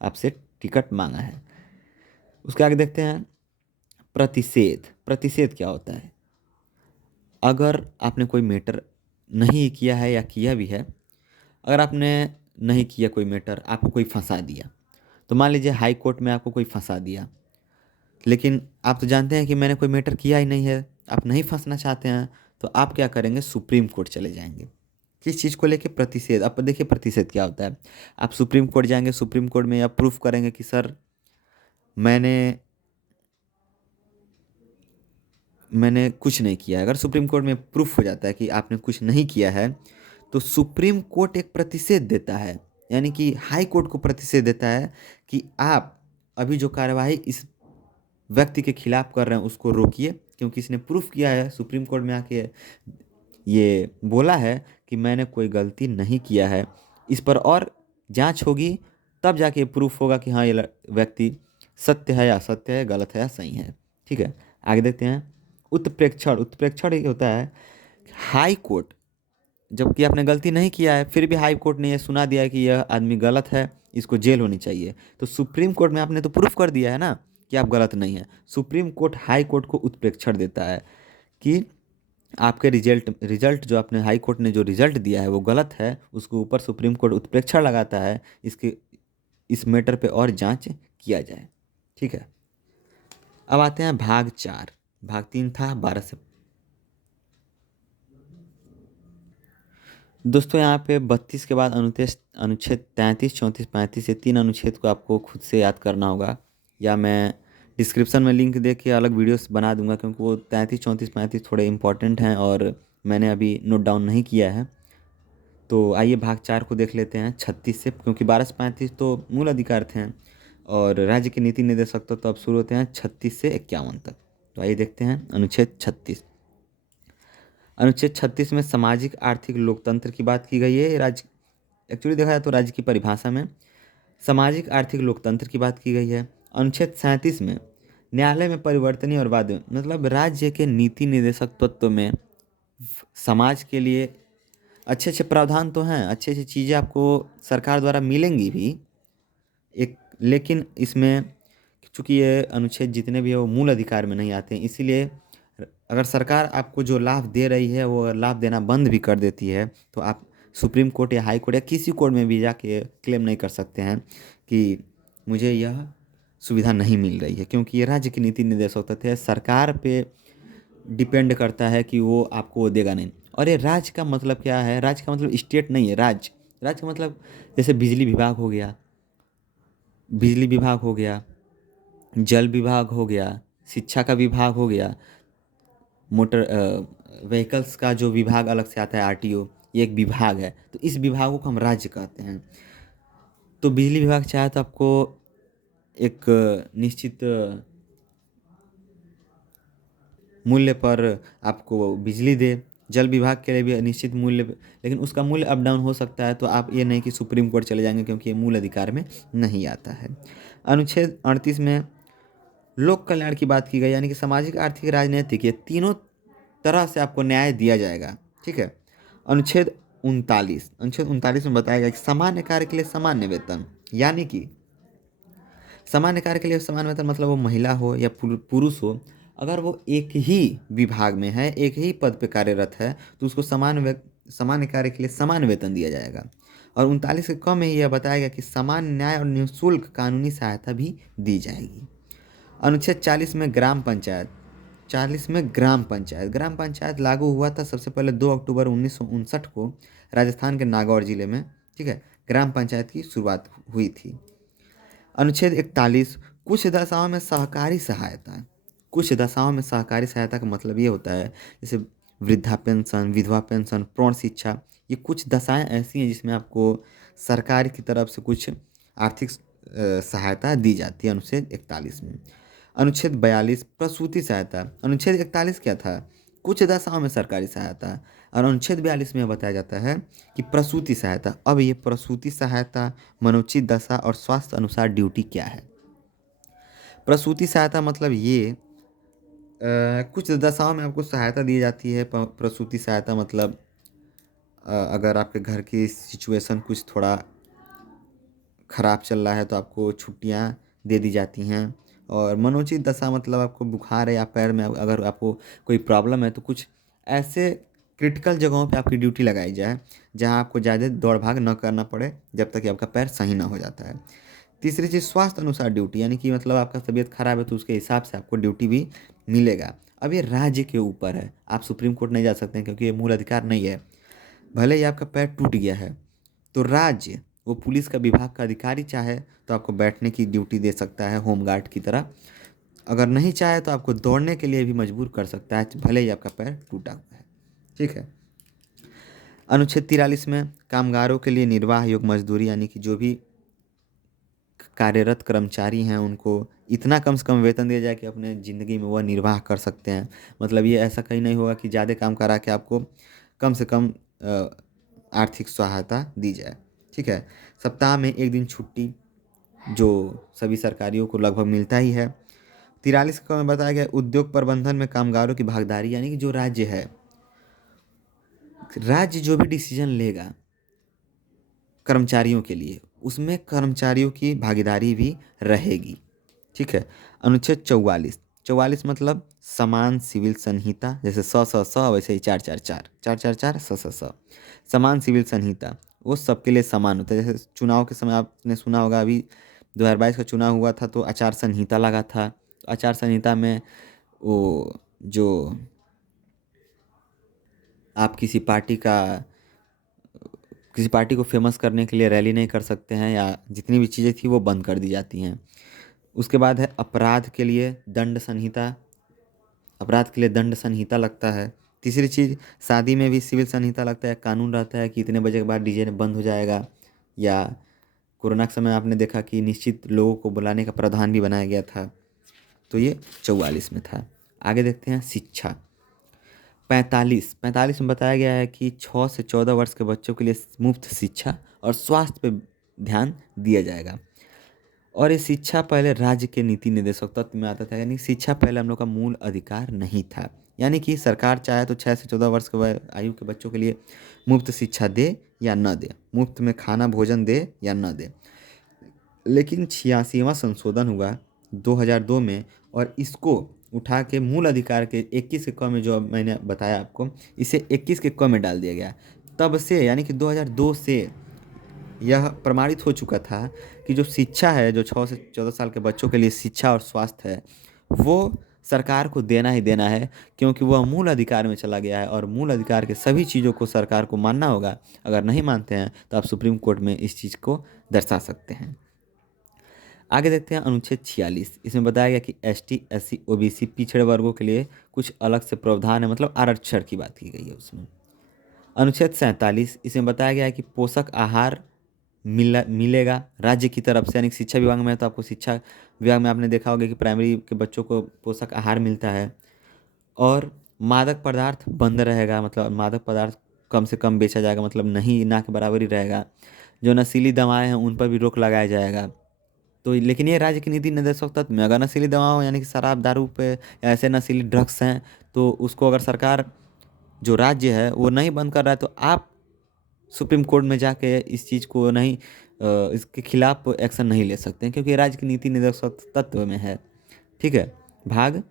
आपसे टिकट मांगा है। उसके आगे देखते हैं प्रतिषेध। प्रतिषेध क्या होता है? अगर आपने कोई मैटर नहीं किया है या किया भी है, अगर आपने नहीं किया कोई मैटर, आपको कोई फंसा दिया, तो मान लीजिए हाई कोर्ट में आपको कोई फंसा दिया, लेकिन आप तो जानते हैं कि मैंने कोई मैटर किया ही नहीं है, आप नहीं फंसना चाहते हैं, तो आप क्या करेंगे? सुप्रीम कोर्ट चले जाएंगे। किस चीज़ को लेके? प्रतिषेध। अब देखिए प्रतिषेध क्या होता है। आप सुप्रीम कोर्ट जाएंगे, सुप्रीम कोर्ट में आप प्रूफ करेंगे कि सर मैंने मैंने कुछ नहीं किया है। अगर सुप्रीम कोर्ट में प्रूफ हो जाता है कि आपने कुछ नहीं किया है, तो सुप्रीम कोर्ट एक प्रतिषेध देता है यानी कि हाई कोर्ट को प्रतिषेध देता है कि आप अभी जो कार्यवाही इस व्यक्ति के खिलाफ कर रहे हैं उसको रोकिए, क्योंकि इसने प्रूफ किया है, सुप्रीम कोर्ट में आके ये बोला है कि मैंने कोई गलती नहीं किया है। इस पर और जांच होगी, तब जाके प्रूफ होगा कि हाँ ये व्यक्ति सत्य है या असत्य है, गलत है या सही है। ठीक है, आगे देखते हैं। उत्प्रेक्षण, उत्प्रेक्षण ये होता है हाई कोर्ट, जबकि आपने गलती नहीं किया है फिर भी हाई कोर्ट ने ये सुना दिया है कि यह आदमी गलत है, इसको जेल होनी चाहिए, तो सुप्रीम कोर्ट में आपने तो प्रूफ कर दिया है ना कि आप गलत नहीं है। सुप्रीम कोर्ट हाई कोर्ट को उत्प्रेक्षण देता है कि आपके रिजल्ट जो आपने हाई कोर्ट ने जो रिजल्ट दिया है वो गलत है, उसके ऊपर सुप्रीम कोर्ट उत्प्रेक्षण लगाता है, इस मैटर पे और जांच किया जाए। ठीक है, अब आते हैं भाग 4। भाग 3 था 12 से। दोस्तों यहाँ पे 32 के बाद अनुच्छेद 33, 34, 35, ये 3 अनुच्छेद को आपको खुद से याद करना होगा, या मैं डिस्क्रिप्शन में लिंक दे के अलग वीडियोस बना दूंगा, क्योंकि वो 33, 34, 35 थोड़े इंपॉर्टेंट हैं और मैंने अभी नोट डाउन नहीं किया है। तो आइए भाग 4 को देख लेते हैं 36 से, क्योंकि 12 से 35 तो मूल अधिकार थे और राज्य के नीति निर्देशक तो अब शुरू होते हैं 36 से 51 तक। तो आइए देखते हैं अनुच्छेद 36। अनुच्छेद 36 में सामाजिक आर्थिक लोकतंत्र की बात की गई है। राज्य एक्चुअली देखा जाए तो राज्य की परिभाषा में सामाजिक आर्थिक लोकतंत्र की बात की गई है। अनुच्छेद 37 में न्यायालय में परिवर्तनीय और वाद, मतलब राज्य के नीति निर्देशक तत्व में समाज के लिए अच्छे अच्छे प्रावधान तो हैं, अच्छी अच्छी चीज़ें आपको सरकार द्वारा मिलेंगी भी एक, लेकिन इसमें चूँकि ये अनुच्छेद जितने भी है वो मूल अधिकार में नहीं आते हैं, इसीलिए अगर सरकार आपको जो लाभ दे रही है वो लाभ देना बंद भी कर देती है तो आप सुप्रीम कोर्ट या हाई कोर्ट या किसी कोर्ट में भी जाके क्लेम नहीं कर सकते हैं कि मुझे यह सुविधा नहीं मिल रही है, क्योंकि ये राज्य की नीति निर्देशक तथ्य है, सरकार पे डिपेंड करता है कि वो आपको वो देगा नहीं। और ये राज्य का मतलब क्या है? राज्य का मतलब स्टेट नहीं है, राज्य। राज्य का मतलब जैसे बिजली विभाग हो गया, बिजली विभाग हो गया, जल विभाग हो गया, शिक्षा का विभाग हो गया, मोटर व्हीकल्स का जो विभाग अलग से आता है आरटीओ, ये एक विभाग है, तो इस विभागों को हम राज्य कहते हैं। तो बिजली विभाग चाहे तो आपको एक निश्चित मूल्य पर आपको बिजली दे, जल विभाग के लिए भी निश्चित मूल्य, लेकिन उसका मूल्य अप डाउन हो सकता है, तो आप ये नहीं कि सुप्रीम कोर्ट चले जाएंगे क्योंकि ये मूल अधिकार में नहीं आता है। अनुच्छेद 38 में लोक कल्याण की बात की गई, यानी कि सामाजिक आर्थिक राजनीतिक ये तीनों तरह से आपको न्याय दिया जाएगा। ठीक है। अनुच्छेद 39 में बताया गया कि सामान्य कार्य के लिए सामान्य वेतन, यानी कि सामान्य कार्य के लिए समान वेतन मतलब वो महिला हो या पुरुष हो, अगर वो एक ही विभाग में है, एक ही पद पे कार्यरत है, तो उसको सामान्य कार्य के लिए समान वेतन दिया जाएगा। और 39 के कम में यह बताया गया कि समान न्याय और निःशुल्क कानूनी सहायता भी दी जाएगी। अनुच्छेद 40 में ग्राम पंचायत, 40 में ग्राम पंचायत, ग्राम पंचायत लागू हुआ था सबसे पहले 2 अक्टूबर 1959 को राजस्थान के नागौर जिले में। ठीक है, ग्राम पंचायत की शुरुआत हुई थी। अनुच्छेद 41 कुछ दशाओं में सहकारी सहायता, कुछ दशाओं में सहकारी सहायता का मतलब ये होता है जैसे वृद्धा पेंशन, विधवा पेंशन, प्रौढ़ शिक्षा, ये कुछ दशाएं ऐसी हैं जिसमें आपको सरकार की तरफ से कुछ आर्थिक सहायता दी जाती है अनुच्छेद 41 में। अनुच्छेद 42 प्रसूति सहायता, अनुच्छेद 41 क्या था? कुछ दशाओं में सरकारी सहायता, और अनुच्छेद 42 में बताया जाता है कि प्रसूति सहायता। अब ये प्रसूति सहायता मनोचित दशा और स्वास्थ्य अनुसार ड्यूटी क्या है? प्रसूति सहायता मतलब ये कुछ दशाओं में आपको सहायता दी जाती है। प्रसूति सहायता मतलब अगर आपके घर की सिचुएशन कुछ थोड़ा ख़राब चल रहा है तो आपको छुट्टियां दे दी जाती हैं। और मनोचित दशा मतलब आपको बुखार है या पैर में अगर आपको कोई प्रॉब्लम है तो कुछ ऐसे क्रिटिकल जगहों पे आपकी ड्यूटी लगाई जाए जहां आपको ज़्यादा दौड़ भाग न करना पड़े जब तक कि आपका पैर सही ना हो जाता है। तीसरी चीज़ स्वास्थ्य अनुसार ड्यूटी, यानी कि मतलब आपका तबीयत खराब है तो उसके हिसाब से आपको ड्यूटी भी मिलेगा। अब ये राज्य के ऊपर है, आप सुप्रीम कोर्ट नहीं जा सकते हैं क्योंकि ये मूल अधिकार नहीं है। भले ही आपका पैर टूट गया है तो राज्य, वो पुलिस का विभाग का अधिकारी चाहे तो आपको बैठने की ड्यूटी दे सकता है होमगार्ड की तरह, अगर नहीं चाहे तो आपको दौड़ने के लिए भी मजबूर कर सकता है भले ही आपका पैर टूटा हुआ है। ठीक है। अनुच्छेद 43 में कामगारों के लिए निर्वाह योग्य मजदूरी यानी कि जो भी कार्यरत कर्मचारी हैं उनको इतना कम से कम वेतन दिया जाए कि अपने ज़िंदगी में वह निर्वाह कर सकते हैं। मतलब ये ऐसा कहीं नहीं होगा कि ज़्यादा काम करा के आपको कम से कम आर्थिक सहायता दी जाए। ठीक है। सप्ताह में 1 दिन छुट्टी जो सभी सरकारियों को लगभग मिलता ही है। 43 का में बताया गया उद्योग प्रबंधन में कामगारों की भागीदारी यानी कि जो राज्य है, राज्य जो भी डिसीजन लेगा कर्मचारियों के लिए, उसमें कर्मचारियों की भागीदारी भी रहेगी। ठीक है। अनुच्छेद 44 मतलब समान सिविल संहिता, जैसे स वैसे ही 444 स समान सिविल संहिता वो सबके लिए समान होता है। जैसे चुनाव के समय आपने सुना होगा, अभी 2022 का चुनाव हुआ था तो आचार संहिता लगा था। आचार संहिता में वो जो आप किसी पार्टी को फेमस करने के लिए रैली नहीं कर सकते हैं, या जितनी भी चीज़ें थी वो बंद कर दी जाती हैं। उसके बाद है अपराध के लिए दंड संहिता, अपराध के लिए दंड संहिता लगता है। तीसरी चीज़, शादी में भी सिविल संहिता लगता है। कानून रहता है कि इतने बजे के बाद डीजे बंद हो जाएगा, या कोरोना के समय आपने देखा कि निश्चित लोगों को बुलाने का प्रावधान भी बनाया गया था। तो ये 44 में था। आगे देखते हैं शिक्षा। 45 में बताया गया है कि 6 से 14 वर्ष के बच्चों के लिए मुफ्त शिक्षा और स्वास्थ्य पे ध्यान दिया जाएगा। और ये शिक्षा पहले राज्य के नीति निर्देशक तत्व में आता था, यानी शिक्षा पहले हम लोग का मूल अधिकार नहीं था। यानी कि सरकार चाहे तो 6 से 14 वर्ष के आयु के बच्चों के लिए मुफ्त शिक्षा दे या न दे, मुफ्त में खाना भोजन दे या न दे। लेकिन 86वां संशोधन हुआ 2002 में, और इसको उठा के मूल अधिकार के 21 के क में, जो मैंने बताया आपको, इसे 21 के क में डाल दिया गया। तब से यानी कि 2002 से यह प्रमाणित हो चुका था कि जो शिक्षा है, जो 6 से 14 साल के बच्चों के लिए शिक्षा और स्वास्थ्य है, वो सरकार को देना ही देना है, क्योंकि वह मूल अधिकार में चला गया है और मूल अधिकार के सभी चीज़ों को सरकार को मानना होगा। अगर नहीं मानते हैं तो आप सुप्रीम कोर्ट में इस चीज़ को दर्शा सकते हैं। आगे देखते हैं अनुच्छेद 46। इसमें बताया गया कि एसटी, एससी, ओबीसी पिछड़े वर्गों के लिए कुछ अलग से प्रावधान है, मतलब आरक्षण की बात की गई है उसमें। अनुच्छेद 47, इसमें बताया गया है कि पोषक आहार मिलेगा राज्य की तरफ से, यानी कि शिक्षा विभाग में है तो आपको शिक्षा विभाग में आपने देखा होगा कि प्राइमरी के बच्चों को पोषक आहार मिलता है। और मादक पदार्थ बंद रहेगा, मतलब मादक पदार्थ कम से कम बेचा जाएगा, मतलब नहीं, ना के बराबर ही रहेगा। जो नशीली दवाएं हैं उन पर भी रोक लगाया जाएगा। तो लेकिन ये राज्य की नीति निर्देशक तत्व में, अगर नशीली दवाओं यानी कि शराब, दारू पे या ऐसे नशीली ड्रग्स हैं, तो उसको अगर सरकार, जो राज्य है, वो नहीं बंद कर रहा है, तो आप सुप्रीम कोर्ट में जाके इस चीज़ को नहीं, इसके खिलाफ एक्शन नहीं ले सकते हैं, क्योंकि ये राज्य की नीति निर्देशक तत्व में है। ठीक है। भाग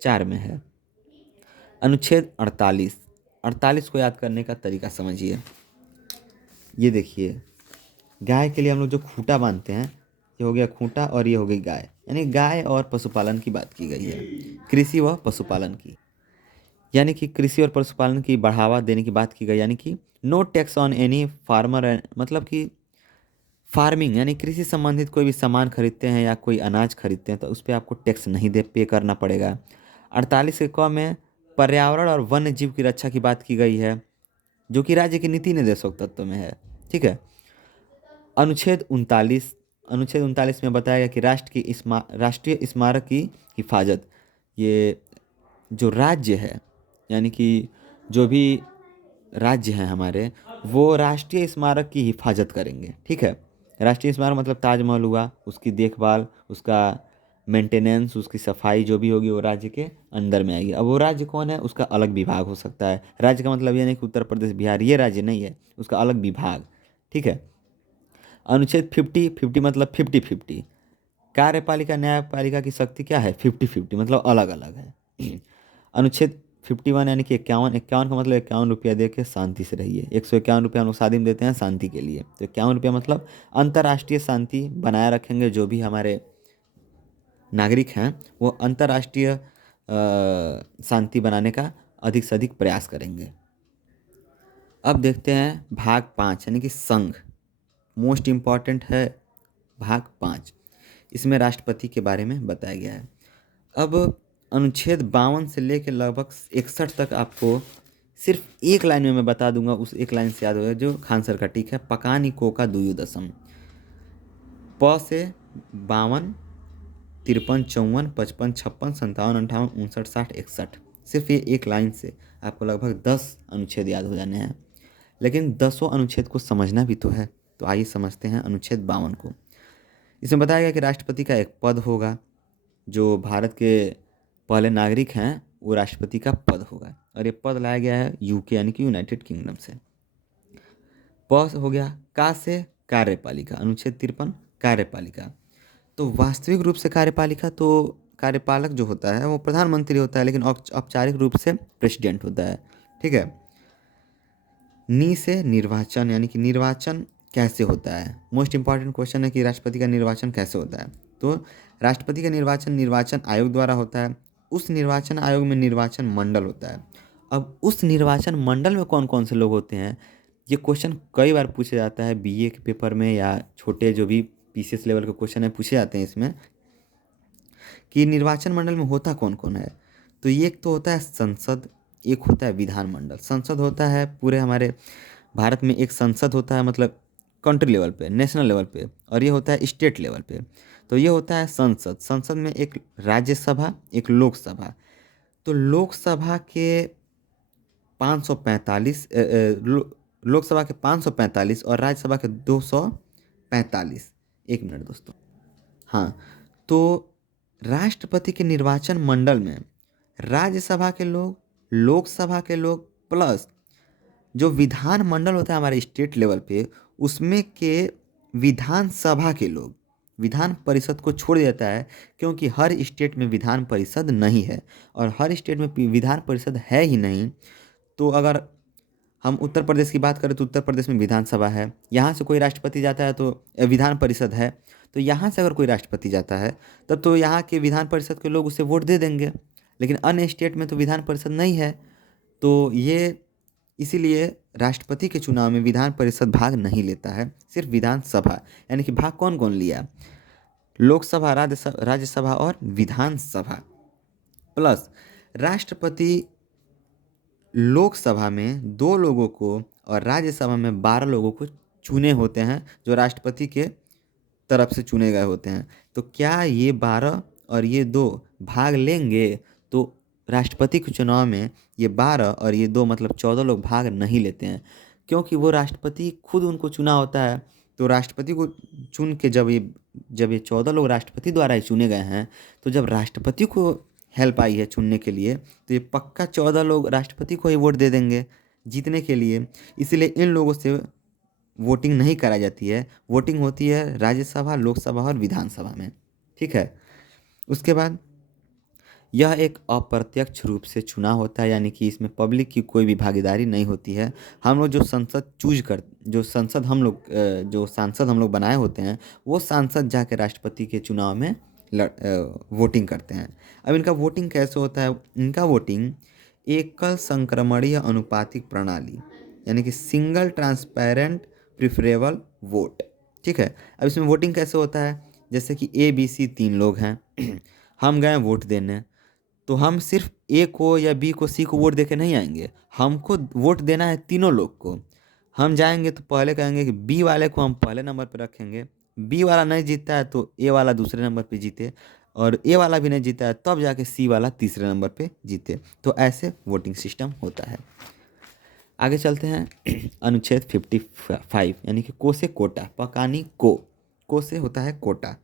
4 में है। अनुच्छेद 48 को याद करने का तरीका समझिए। ये देखिए, गाय के लिए हम लोग जो खूंटा बांधते हैं, ये हो गया खूंटा और ये हो गई गाय, यानी गाय और पशुपालन की बात की गई है, कृषि व पशुपालन की। यानी कि कृषि और पशुपालन की बढ़ावा देने की बात की गई, यानी कि no tax on any farmer, मतलब कि फार्मिंग यानी कृषि संबंधित कोई भी सामान खरीदते हैं या कोई अनाज खरीदते हैं तो उस पर आपको टैक्स नहीं दे पे करना पड़ेगा। 48 के क में पर्यावरण और वन्य जीव की रक्षा की बात की गई है, जो कि राज्य की नीति निर्देशक तत्व में है। ठीक है। अनुच्छेद 39 में बताया गया कि राष्ट्रीय स्मारक की हिफाजत, ये जो राज्य है, यानी कि जो भी राज्य हैं हमारे, वो राष्ट्रीय स्मारक की हिफाजत करेंगे। ठीक है। राष्ट्रीय स्मारक मतलब ताजमहल हुआ, उसकी देखभाल, उसका मेंटेनेंस, उसकी सफाई जो भी होगी वो राज्य के अंदर में आएगी। अब वो राज्य कौन है, उसका अलग विभाग हो सकता है। राज्य का मतलब ये नहीं कि उत्तर प्रदेश, बिहार ये राज्य नहीं है, उसका अलग विभाग। ठीक है। अनुच्छेद 50 मतलब 50-50, कार्यपालिका न्यायपालिका की शक्ति क्या है, 50-50 मतलब अलग अलग है। अनुच्छेद 51 यानी कि 51 का मतलब 51 रुपया दे के शांति से रहिए। 151 रुपया हम लोग शादी में देते हैं शांति के लिए, तो 51 रुपया मतलब अंतर्राष्ट्रीय शांति बनाए रखेंगे। जो भी हमारे नागरिक हैं वो अंतर्राष्ट्रीय शांति बनाने का अधिक से अधिक प्रयास करेंगे। अब देखते हैं भाग 5 यानी कि संघ, मोस्ट इम्पॉर्टेंट है भाग 5। इसमें राष्ट्रपति के बारे में बताया गया है। अब अनुच्छेद 52 से लेकर लगभग 61 तक आपको सिर्फ एक लाइन में मैं बता दूंगा, उस एक लाइन से याद होगा जो खान सर का, ठीक है। पकानी को का दुयु दशम, प से 52, 53, 54, 55, 56, 57, 58, 59, 60, 61। सिर्फ ये एक लाइन से आपको लगभग 10 अनुच्छेद याद हो जाने हैं। लेकिन 10 अनुच्छेद को समझना भी तो है, तो आइए समझते हैं अनुच्छेद 52 को। इसमें बताया गया कि राष्ट्रपति का एक पद होगा, जो भारत के पहले नागरिक हैं वो राष्ट्रपति का पद होगा, और ये पद लाया गया है यूके यानी कि यूनाइटेड किंगडम से। प हो गया, का से कार्यपालिका, अनुच्छेद 53 कार्यपालिका। तो वास्तविक रूप से कार्यपालिका तो कार्यपालक जो होता है वो प्रधानमंत्री होता है, लेकिन औपचारिक रूप से प्रेसिडेंट होता है, ठीक है। नी से निर्वाचन, यानी कि निर्वाचन कैसे होता है। मोस्ट इंपॉर्टेंट क्वेश्चन है कि राष्ट्रपति का निर्वाचन कैसे होता है। तो राष्ट्रपति का निर्वाचन निर्वाचन आयोग द्वारा होता है। उस निर्वाचन आयोग में निर्वाचन मंडल होता है। अब उस निर्वाचन मंडल में कौन कौन से लोग होते हैं, ये क्वेश्चन कई बार पूछा जाता है बीए के पेपर में, या छोटे जो भी पीसीएस लेवल के क्वेश्चन है पूछे जाते हैं इसमें, कि निर्वाचन मंडल में होता कौन कौन है। तो ये एक तो होता है संसद, एक होता है विधानमंडल। संसद होता है पूरे हमारे भारत में एक संसद होता है, मतलब कंट्री लेवल पे, नेशनल लेवल पे, और ये होता है स्टेट लेवल पे। तो ये होता है संसद। संसद में एक राज्यसभा, एक लोकसभा। तो लोकसभा के 545, लोकसभा के 545 और राज्यसभा के 245। एक मिनट दोस्तों, हाँ। तो राष्ट्रपति के निर्वाचन मंडल में राज्यसभा के लोग, लोकसभा के लोग, प्लस जो विधान मंडल होता है हमारे स्टेट लेवल पे, उसमें के विधानसभा के लोग, विधान परिषद को छोड़ देता है, क्योंकि हर स्टेट में विधान परिषद नहीं है, और हर स्टेट में विधान परिषद है ही नहीं। तो अगर हम उत्तर प्रदेश की बात करें तो उत्तर प्रदेश में विधानसभा है, यहाँ से कोई राष्ट्रपति जाता है तो विधान परिषद है। तो यहाँ से अगर कोई राष्ट्रपति जाता है तब तो यहाँ के विधान परिषद के लोग उसे वोट दे देंगे, लेकिन अन्य स्टेट में तो विधान परिषद नहीं है। तो ये इसीलिए राष्ट्रपति के चुनाव में विधान परिषद भाग नहीं लेता है, सिर्फ विधानसभा। यानी कि भाग कौन कौन लिया, लोकसभा, राज्यसभा और विधानसभा। प्लस राष्ट्रपति लोकसभा में 2 लोगों को और राज्यसभा में 12 लोगों को चुने होते हैं, जो राष्ट्रपति के तरफ से चुने गए होते हैं। तो क्या ये 12 और ये 2 भाग लेंगे, तो राष्ट्रपति के चुनाव में ये 12 और ये 2 मतलब 14 लोग भाग नहीं लेते हैं, क्योंकि वो राष्ट्रपति खुद उनको चुना होता है। तो राष्ट्रपति को चुन के जब ये 14 लोग राष्ट्रपति द्वारा ही चुने गए हैं, तो जब राष्ट्रपति को हेल्प आई है चुनने के लिए, तो ये पक्का 14 लोग राष्ट्रपति को ही वोट दे देंगे जीतने के लिए। इसलिए इन लोगों से वोटिंग नहीं कराई जाती है, वोटिंग होती है राज्यसभा, लोकसभा और विधानसभा में, ठीक है। उसके बाद यह एक अप्रत्यक्ष रूप से चुनाव होता है, यानी कि इसमें पब्लिक की कोई भी भागीदारी नहीं होती है। हम लोग जो संसद जो सांसद हम लोग बनाए होते हैं, वो सांसद जाके राष्ट्रपति के चुनाव में वोटिंग करते हैं। अब इनका वोटिंग कैसे होता है, इनका वोटिंग एकल संक्रमणीय अनुपातिक प्रणाली, यानी कि सिंगल ट्रांसपेरेंट प्रिफरेबल वोट, ठीक है। अब इसमें वोटिंग कैसे होता है, जैसे कि ABC 3 लोग हैं, हम गए वोट देने, तो हम सिर्फ A को या B को, C को वोट देके नहीं आएंगे, हमको वोट देना है तीनों लोग को। हम जाएंगे तो पहले कहेंगे कि B वाले को हम पहले नंबर पर रखेंगे, B वाला नहीं जीतता है तो A वाला दूसरे नंबर पे जीते, और A वाला भी नहीं जीता है तब जाके C वाला तीसरे नंबर पे जीते। तो ऐसे वोटिंग सिस्टम होता है। आगे चलते हैं अनुच्छेद 55, यानी कि को से कोटा, पकानी को से होता है कोटा।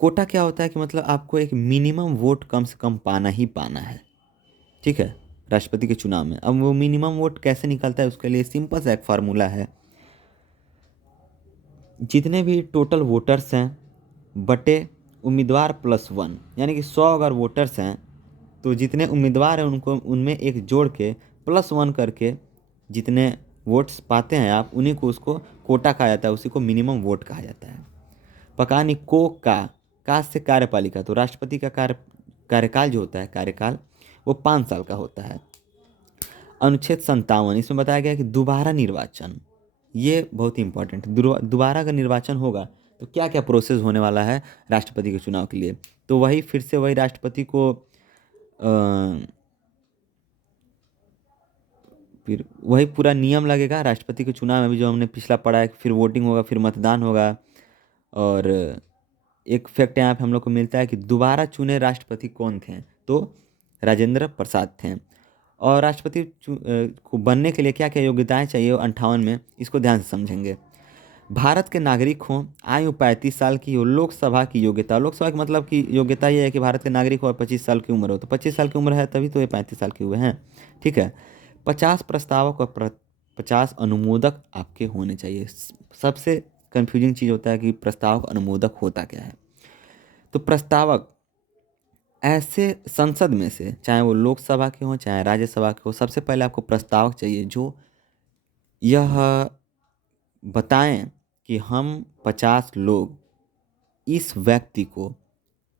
कोटा क्या होता है कि मतलब आपको एक मिनिमम वोट कम से कम पाना ही पाना है, ठीक है, राष्ट्रपति के चुनाव में। अब वो मिनिमम वोट कैसे निकलता है, उसके लिए सिंपल सा एक फार्मूला है, जितने भी टोटल वोटर्स हैं बटे उम्मीदवार +1, यानी कि 100 अगर वोटर्स हैं तो जितने उम्मीदवार हैं उनको उनमें एक जोड़ के +1 करके जितने वोट्स पाते हैं आप, उन्हीं को उसको कोटा कहा जाता है, उसी को मिनिमम वोट कहा जाता है। पकानी को का से कार्यपालिका, तो राष्ट्रपति का कार्यकाल जो होता है, कार्यकाल वो 5 साल का होता है। अनुच्छेद 57, इसमें बताया गया है कि दोबारा निर्वाचन, ये बहुत ही इंपॉर्टेंट, दोबारा अगर निर्वाचन होगा तो क्या क्या प्रोसेस होने वाला है राष्ट्रपति के चुनाव के लिए। तो वही फिर से वही राष्ट्रपति को फिर वही पूरा नियम लगेगा राष्ट्रपति के चुनाव में भी, जो हमने पिछला पढ़ा है। फिर वोटिंग होगा, फिर मतदान होगा। और एक फैक्ट यहाँ पे हम लोग को मिलता है कि दोबारा चुने राष्ट्रपति कौन थे, तो राजेंद्र प्रसाद थे। और राष्ट्रपति को बनने के लिए क्या क्या योग्यताएं चाहिए 58 में, इसको ध्यान से समझेंगे। भारत के नागरिक हों, आयु 35 साल की हो, लोकसभा की योग्यता, लोकसभा की मतलब की योग्यता ये है कि भारत के नागरिक हो और 25 साल की उम्र हो। तो 25 साल की उम्र है तभी तो ये 35 साल के हुए हैं, ठीक है। 50 प्रस्तावक और 50 अनुमोदक आपके होने चाहिए। सबसे कन्फ्यूजिंग चीज़ होता है कि प्रस्तावक अनुमोदक होता क्या है। तो प्रस्तावक ऐसे संसद में से, चाहे वो लोकसभा के हों चाहे राज्यसभा के हो, सबसे पहले आपको प्रस्तावक चाहिए जो यह बताएं कि हम 50 लोग इस व्यक्ति को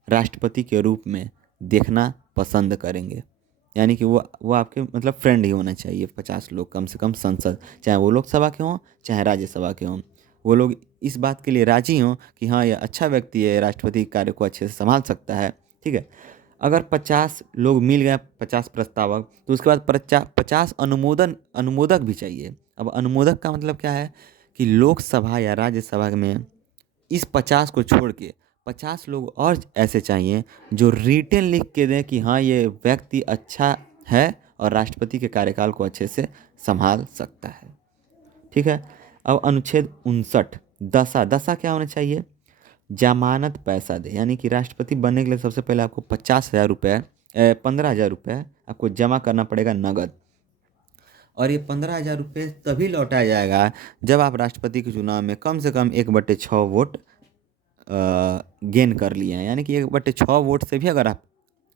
राष्ट्रपति के रूप में देखना पसंद करेंगे। यानी कि वो आपके मतलब फ्रेंड ही होना चाहिए 50 लोग कम से कम संसद, चाहे वो लोकसभा के हों चाहे राज्यसभा के हों। वो लोग इस बात के लिए राजी हों कि हाँ, ये अच्छा व्यक्ति है, राष्ट्रपति के कार्य को अच्छे से संभाल सकता है, ठीक है। अगर 50 लोग मिल गए, 50 प्रस्तावक, तो उसके बाद 50 अनुमोदक भी चाहिए। अब अनुमोदक का मतलब क्या है कि लोकसभा या राज्यसभा में इस 50 को छोड़ के 50 लोग और ऐसे चाहिए जो रिटेन लिख के दें कि हाँ, ये व्यक्ति अच्छा है और राष्ट्रपति के कार्यकाल को अच्छे से संभाल सकता है, ठीक है। अब अनुच्छेद 59 दशा, दशा क्या होना चाहिए, जमानत पैसा दे। यानी कि राष्ट्रपति बनने के लिए सबसे पहले आपको 50,000 रुपये 15,000 रुपये आपको जमा करना पड़ेगा नगद। और ये 15,000 रुपये तभी लौटाया जाएगा जब आप राष्ट्रपति के चुनाव में कम से कम 1/6 वोट गेन कर लिए हैं। यानी कि 1/6 वोट से भी अगर आप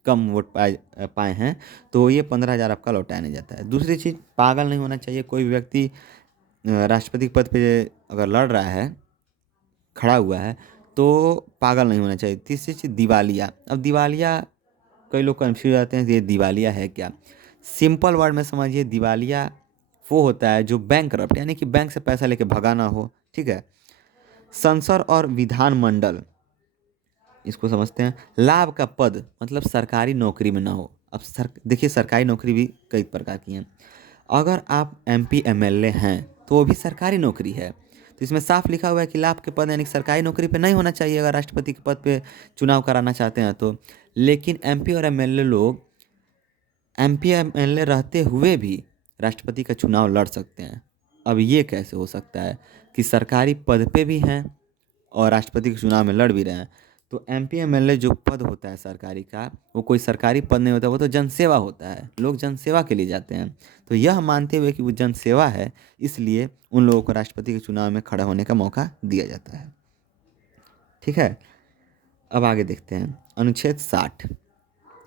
कम वोट पाए हैं तो ये 15,000 आपका लौटाया नहीं जाता है। दूसरी चीज़, पागल नहीं होना चाहिए। कोई भी व्यक्ति राष्ट्रपति के पद पे अगर लड़ रहा है, खड़ा हुआ है, तो पागल नहीं होना चाहिए। तीसरी चीज़, दिवालिया। अब दिवालिया, कई लोग कन्फ्यूज जाते हैं कि ये दिवालिया है क्या। सिंपल वर्ड में समझिए, दिवालिया वो होता है जो बैंकरप्ट, यानी कि बैंक से पैसा लेके भगाना हो, ठीक है। संसद और विधानमंडल, इसको समझते हैं। लाभ का पद मतलब सरकारी नौकरी में ना हो। अब देखिए, सरकारी नौकरी भी कई प्रकार की हैं। अगर आप एमपी एमएलए हैं तो वो भी सरकारी नौकरी है। तो इसमें साफ लिखा हुआ है कि लाभ के पद यानी कि सरकारी नौकरी पे नहीं होना चाहिए अगर राष्ट्रपति के पद पे चुनाव कराना चाहते हैं तो। लेकिन एमपी और एमएलए लोग एमपी एमएलए रहते हुए भी राष्ट्रपति का चुनाव लड़ सकते हैं। अब ये कैसे हो सकता है कि सरकारी पद पे भी हैं और राष्ट्रपति के चुनाव में लड़ भी रहे हैं। तो एमपी एमएलए जो पद होता है सरकारी का, वो कोई सरकारी पद नहीं होता, वो तो जनसेवा होता है। लोग जनसेवा के लिए जाते हैं। तो यह मानते हुए कि वो जनसेवा है, इसलिए उन लोगों को राष्ट्रपति के चुनाव में खड़ा होने का मौका दिया जाता है, ठीक है। अब आगे देखते हैं अनुच्छेद 60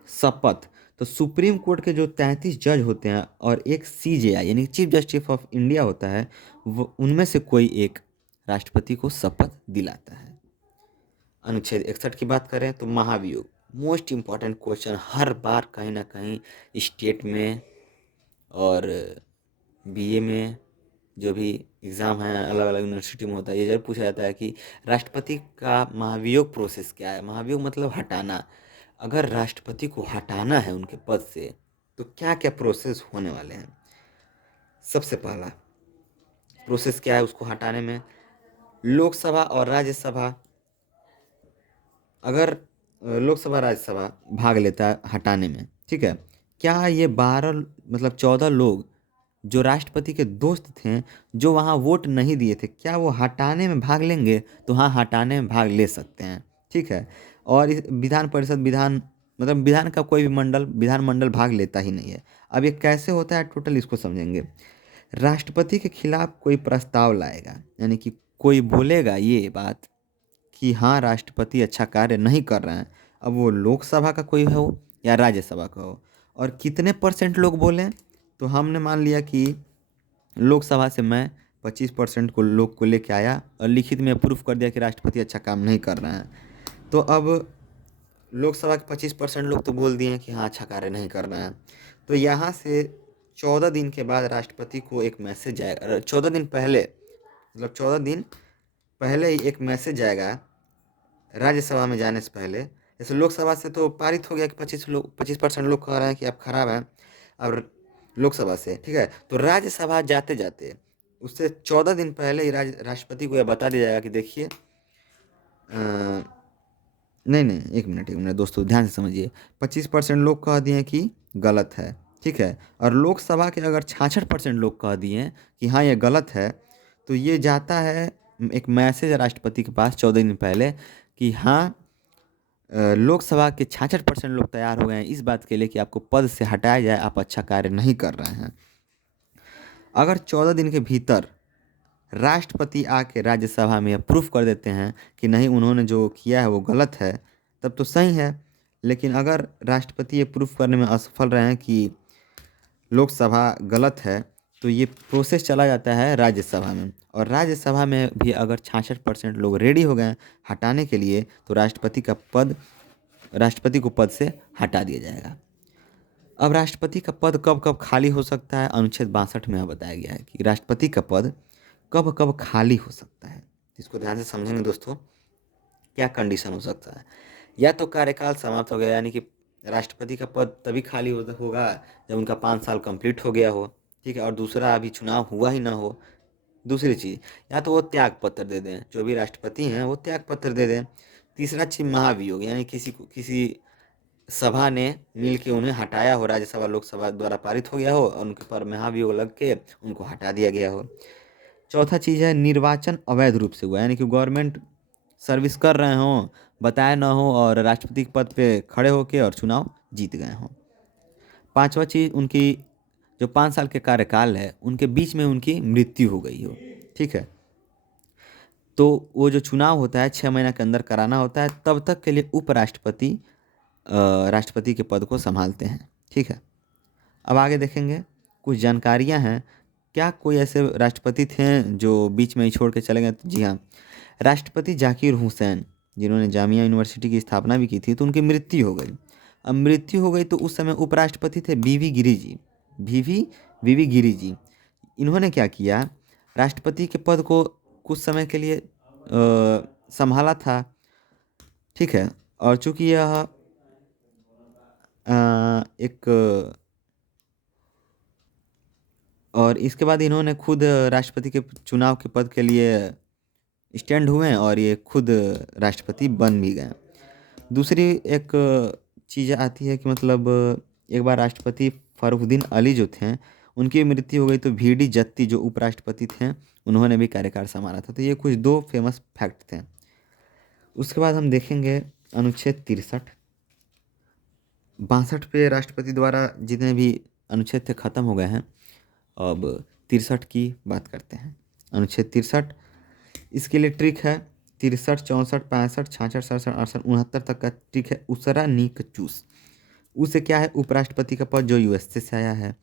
शपथ। तो सुप्रीम कोर्ट के जो 33 जज होते हैं और एक सीजेआई यानी चीफ जस्टिस ऑफ इंडिया होता है, वो उनमें से कोई एक राष्ट्रपति को शपथ दिलाता है। अनुच्छेद 61 की बात करें तो महाभियोग, मोस्ट इम्पॉर्टेंट क्वेश्चन, हर बार कहीं ना कहीं स्टेट में और बीए में जो भी एग्ज़ाम है अलग अलग यूनिवर्सिटी में होता है, ये जरूर पूछा जाता है कि राष्ट्रपति का महाभियोग प्रोसेस क्या है। महाभियोग मतलब हटाना। अगर राष्ट्रपति को हटाना है उनके पद से तो क्या क्या प्रोसेस होने वाले हैं। सबसे पहला प्रोसेस क्या है उसको हटाने में, लोकसभा और राज्यसभा, अगर लोकसभा राज्यसभा भाग लेता है हटाने में, ठीक है, क्या ये 12 मतलब 14 लोग जो राष्ट्रपति के दोस्त थे, जो वहाँ वोट नहीं दिए थे, क्या वो हटाने में भाग लेंगे? तो हाँ, हटाने में भाग ले सकते हैं, ठीक है। और इस विधान परिषद, विधान मतलब विधान का कोई भी मंडल, विधानमंडल भाग लेता ही नहीं है। अब ये कैसे होता है टोटल, इसको समझेंगे। राष्ट्रपति के खिलाफ कोई प्रस्ताव लाएगा, यानी कि कोई बोलेगा ये बात कि हाँ, राष्ट्रपति अच्छा कार्य नहीं कर रहे हैं। अब वो लोकसभा का कोई हो या राज्यसभा का हो, और कितने परसेंट लोग बोलें, तो हमने मान लिया कि लोकसभा से मैं 25% को लोग को लेके आया और लिखित में प्रूफ कर दिया कि राष्ट्रपति अच्छा काम नहीं कर रहे हैं। तो अब लोकसभा के 25% लोग तो बोल दिए कि हाँ, अच्छा कार्य नहीं कर रहे हैं। तो यहाँ से 14 दिन के बाद राष्ट्रपति को एक मैसेज आएगा। 14 दिन पहले, मतलब 14 दिन पहले ही एक मैसेज आएगा राज्यसभा में जाने से पहले। जैसे लोकसभा से तो पारित हो गया कि 25% लोग कह रहे हैं कि आप खराब हैं। और लोकसभा से, ठीक है। तो राज्यसभा जाते जाते उससे 14 दिन पहले ही राष्ट्रपति को यह बता दिया जाएगा कि देखिए नहीं नहीं, एक मिनट दोस्तों, ध्यान से समझिए। 25% लोग कह दिए कि गलत है, ठीक है। और लोकसभा के अगर 66% लोग कह दिए कि हाँ ये गलत है, तो ये जाता है एक मैसेज राष्ट्रपति के पास 14 दिन पहले कि हाँ लोकसभा के 66% लोग तैयार हो गए हैं इस बात के लिए कि आपको पद से हटाया जाए, आप अच्छा कार्य नहीं कर रहे हैं। अगर 14 दिन के भीतर राष्ट्रपति आके राज्यसभा में अप्रूव कर देते हैं कि नहीं उन्होंने जो किया है वो गलत है, तब तो सही है। लेकिन अगर राष्ट्रपति ये प्रूफ करने में असफल रहे हैं कि लोकसभा गलत है, तो ये प्रोसेस चला जाता है राज्यसभा में। और राज्यसभा में भी अगर 66% लोग रेडी हो गए हटाने के लिए, तो राष्ट्रपति को पद से हटा दिया जाएगा। अब राष्ट्रपति का पद कब कब खाली हो सकता है, अनुच्छेद 62 में बताया गया है कि राष्ट्रपति का पद कब कब खाली हो सकता है। इसको ध्यान से समझेंगे दोस्तों, क्या कंडीशन हो सकता है। या तो कार्यकाल समाप्त हो गया, यानी कि राष्ट्रपति का पद तभी खाली होगा जब उनका 5 साल कंप्लीट हो गया हो, ठीक है, और दूसरा अभी चुनाव हुआ ही ना हो। दूसरी चीज़, या तो वो त्याग पत्र दे दें, जो भी राष्ट्रपति हैं वो त्याग पत्र दे दें। तीसरा चीज़ महाभियोग, यानी किसी सभा ने मिल के उन्हें हटाया हो, राज्यसभा लोकसभा द्वारा पारित हो गया हो और उनके पर महाभियोग लग के उनको हटा दिया गया हो। चौथा चीज़ है निर्वाचन अवैध रूप से हुआ, यानी कि गवर्नमेंट सर्विस कर रहे हों, बताए ना हो और राष्ट्रपति के पद पे खड़े होके और चुनाव जीत गए हों। पांचवा चीज़, उनकी जो 5 साल के कार्यकाल है उनके बीच में उनकी मृत्यु हो गई हो, ठीक है। तो वो जो चुनाव होता है 6 महीना के अंदर कराना होता है, तब तक के लिए उपराष्ट्रपति राष्ट्रपति के पद को संभालते हैं, ठीक है। अब आगे देखेंगे कुछ जानकारियां हैं। क्या कोई ऐसे राष्ट्रपति थे जो बीच में ही छोड़ के चले गए? तो जी हाँ, राष्ट्रपति जाकिर हुसैन, जिन्होंने जामिया यूनिवर्सिटी की स्थापना भी की थी, तो उनकी मृत्यु हो गई। अब मृत्यु हो गई तो उस समय उपराष्ट्रपति थे वीवी गिरी जी। वीवी गिरी जी, इन्होंने क्या किया, राष्ट्रपति के पद को कुछ समय के लिए संभाला था, ठीक है। और चूंकि यह एक और इसके बाद इन्होंने खुद राष्ट्रपति के चुनाव के पद के लिए स्टैंड हुए और ये खुद राष्ट्रपति बन भी गए। दूसरी एक चीज़ आती है कि मतलब एक बार राष्ट्रपति फरुखुद्दीन अली जो थे उनकी मृत्यु हो गई, तो वीडी जत्ती जो उपराष्ट्रपति थे उन्होंने भी कार्यकाल संभाला था। तो ये कुछ दो फेमस फैक्ट थे। उसके बाद हम देखेंगे अनुच्छेद 63। 62 पे राष्ट्रपति द्वारा जितने भी अनुच्छेद थे खत्म हो गए हैं। अब 63 की बात करते हैं। अनुच्छेद 63, इसके लिए ट्रिक है 63, 64, 65, 66, 67, 68, 69 तक का ट्रिक है उसरा नीक चूस। उसे क्या है, उपराष्ट्रपति का पद जो यूएसए से आया है।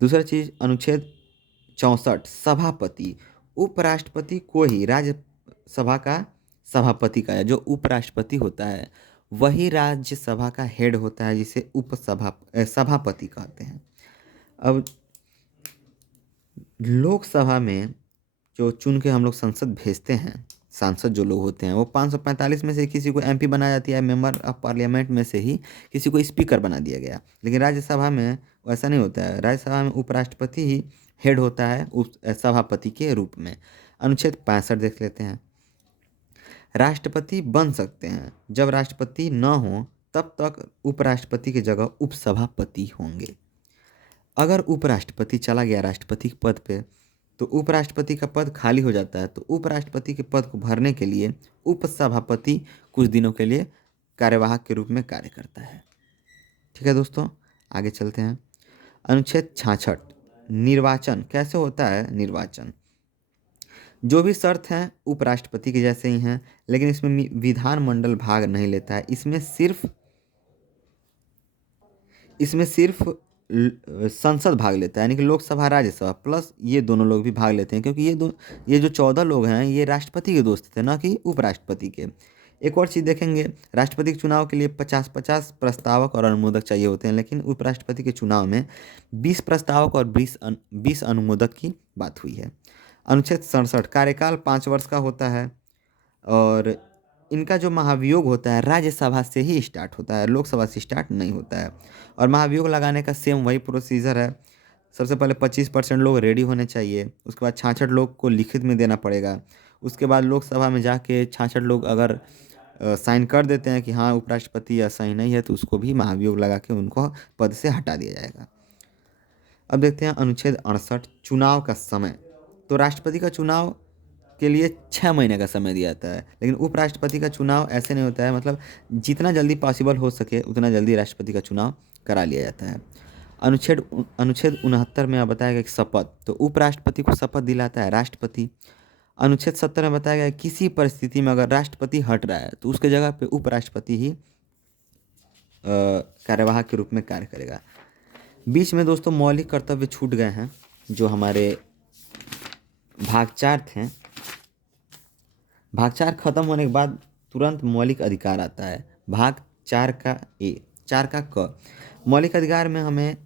दूसरा चीज अनुच्छेद 64, सभापति, उपराष्ट्रपति को ही राज्यसभा का सभापति का, जो उपराष्ट्रपति होता है वही राज्यसभा का हेड होता है, जिसे सभापति कहते हैं। अब लोकसभा में जो चुन के हम लोग संसद भेजते हैं, सांसद जो लोग होते हैं वो 545 में से किसी को एमपी बनाया जाती है, मेंबर ऑफ पार्लियामेंट में से ही किसी को स्पीकर बना दिया गया। लेकिन राज्यसभा में वैसा नहीं होता है, राज्यसभा में उपराष्ट्रपति ही हेड होता है सभापति के रूप में। अनुच्छेद 65 देख लेते हैं। राष्ट्रपति बन सकते हैं, जब राष्ट्रपति न हो तब तक उपराष्ट्रपति की जगह उपसभापति होंगे। अगर उपराष्ट्रपति चला गया राष्ट्रपति के पद पे, तो उपराष्ट्रपति का पद खाली हो जाता है, तो उपराष्ट्रपति के पद को भरने के लिए उपसभापति कुछ दिनों के लिए कार्यवाहक के रूप में कार्य करता है, ठीक है दोस्तों। आगे चलते हैं। अनुच्छेद 66, निर्वाचन कैसे होता है। निर्वाचन जो भी शर्त हैं उपराष्ट्रपति के जैसे ही हैं, लेकिन इसमें विधानमंडल भाग नहीं लेता है। इसमें सिर्फ संसद भाग लेता है, यानी कि लोकसभा राज्यसभा प्लस ये दोनों लोग भी भाग लेते हैं, क्योंकि ये जो 14 लोग हैं ये राष्ट्रपति के दोस्त थे, ना कि उपराष्ट्रपति के। एक और चीज़ देखेंगे, राष्ट्रपति के चुनाव के लिए 50-50 प्रस्तावक और अनुमोदक चाहिए होते हैं, लेकिन उपराष्ट्रपति के चुनाव में 20 प्रस्तावक और 20 अनुमोदक की बात हुई है। अनुच्छेद 67, कार्यकाल 5 वर्ष का होता है और इनका जो महाभियोग होता है राज्यसभा से ही स्टार्ट होता है, लोकसभा से स्टार्ट नहीं होता है। और महाभियोग लगाने का सेम वही प्रोसीजर है। सबसे पहले 25% लोग रेडी होने चाहिए, उसके बाद 66 लोग को लिखित में देना पड़ेगा। उसके बाद लोकसभा में जाके 66 लोग अगर साइन कर देते हैं कि हाँ उपराष्ट्रपति या सही नहीं है, तो उसको भी महाभियोग लगा के उनको पद से हटा दिया जाएगा। अब देखते हैं अनुच्छेद 68 चुनाव का समय। तो राष्ट्रपति का चुनाव के लिए 6 महीने का समय दिया जाता है, लेकिन उपराष्ट्रपति का चुनाव ऐसे नहीं होता है, मतलब जितना जल्दी पॉसिबल हो सके उतना जल्दी राष्ट्रपति का चुनाव करा लिया जाता है। अनुच्छेद 69 में बताया गया कि शपथ, तो उपराष्ट्रपति को शपथ दिलाता है राष्ट्रपति। अनुच्छेद 70 में बताया गया है, किसी परिस्थिति में अगर राष्ट्रपति हट रहा है तो उसके जगह पे उपराष्ट्रपति ही कार्यवाहक के रूप में कार्य करेगा। बीच में दोस्तों मौलिक कर्तव्य छूट गए हैं, जो हमारे भाग 4 थे। भाग 4 खत्म होने के बाद तुरंत मौलिक अधिकार आता है। भाग 4 का ए, 4 का क। मौलिक अधिकार में हमें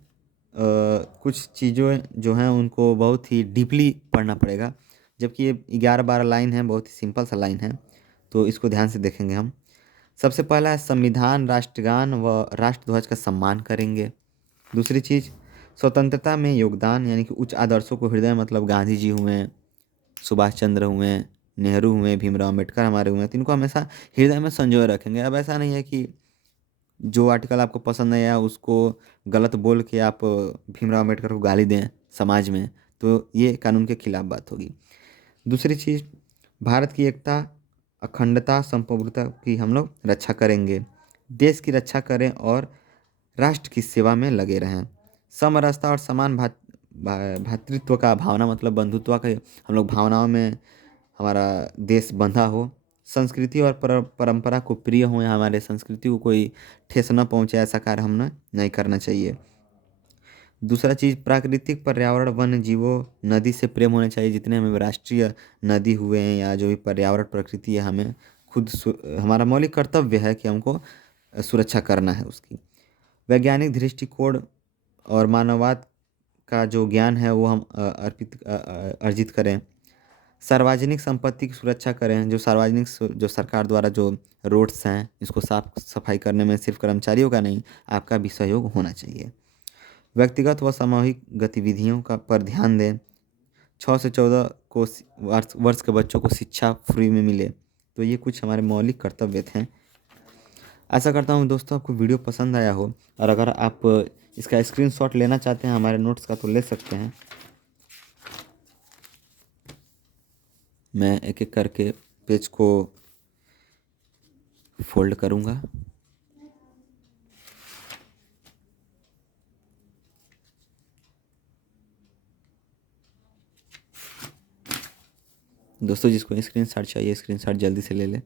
कुछ चीज़ें जो हैं उनको बहुत ही डीपली पढ़ना पड़ेगा, जबकि ये 11-12 लाइन है, बहुत ही सिंपल सा लाइन है, तो इसको ध्यान से देखेंगे हम। सबसे पहला है संविधान, राष्ट्रगान व राष्ट्रध्वज का सम्मान करेंगे। दूसरी चीज़ स्वतंत्रता में योगदान, यानी कि उच्च आदर्शों को हृदय, मतलब गांधी जी हुए, सुभाष चंद्र हुए, नेहरू हुए, भीमराव अम्बेडकर हमारे हुए, तो इनको हमेशा हृदय में संजोए रखेंगे। अब ऐसा नहीं है कि जो आर्टिकल आपको पसंद नहीं आया उसको गलत बोल के आप भीमराव अम्बेडकर को गाली दें समाज में, तो ये कानून के खिलाफ बात होगी। दूसरी चीज़ भारत की एकता, अखंडता, संप्रभुता की हम लोग रक्षा करेंगे। देश की रक्षा करें और राष्ट्र की सेवा में लगे रहें। समरसता और समान भातृत्व का भावना, मतलब बंधुत्व का हम लोग भावनाओं में हमारा देश बंधा हो। संस्कृति और परंपरा को प्रिय हो, हमारे संस्कृति को कोई ठेस न पहुँचे, ऐसा कार्य हमने नहीं करना चाहिए। दूसरा चीज़ प्राकृतिक पर्यावरण, वन्य जीवों, नदी से प्रेम होना चाहिए। जितने हमें राष्ट्रीय नदी हुए हैं या जो भी पर्यावरण प्रकृति है, हमें खुद हमारा मौलिक कर्तव्य है कि हमको सुरक्षा करना है उसकी। वैज्ञानिक दृष्टिकोण और मानववाद का जो ज्ञान है वो हम अर्जित करें। सार्वजनिक संपत्ति की सुरक्षा करें। जो सार्वजनिक जो सरकार द्वारा जो रोड्स हैं, इसको साफ सफाई करने में सिर्फ कर्मचारियों का नहीं, आपका भी सहयोग होना चाहिए। व्यक्तिगत व सामूहिक गतिविधियों का पर ध्यान दें। 6 से 14 को वर्ष के बच्चों को शिक्षा फ्री में मिले। तो ये कुछ हमारे मौलिक कर्तव्य थे। आशा करता हूँ दोस्तों आपको वीडियो पसंद आया हो, और अगर आप इसका स्क्रीनशॉट लेना चाहते हैं हमारे नोट्स का तो ले सकते हैं। मैं एक एक करके पेज को फोल्ड करूँगा। दोस्तों जिसको स्क्रीनशॉट चाहिए स्क्रीनशॉट जल्दी से ले लें।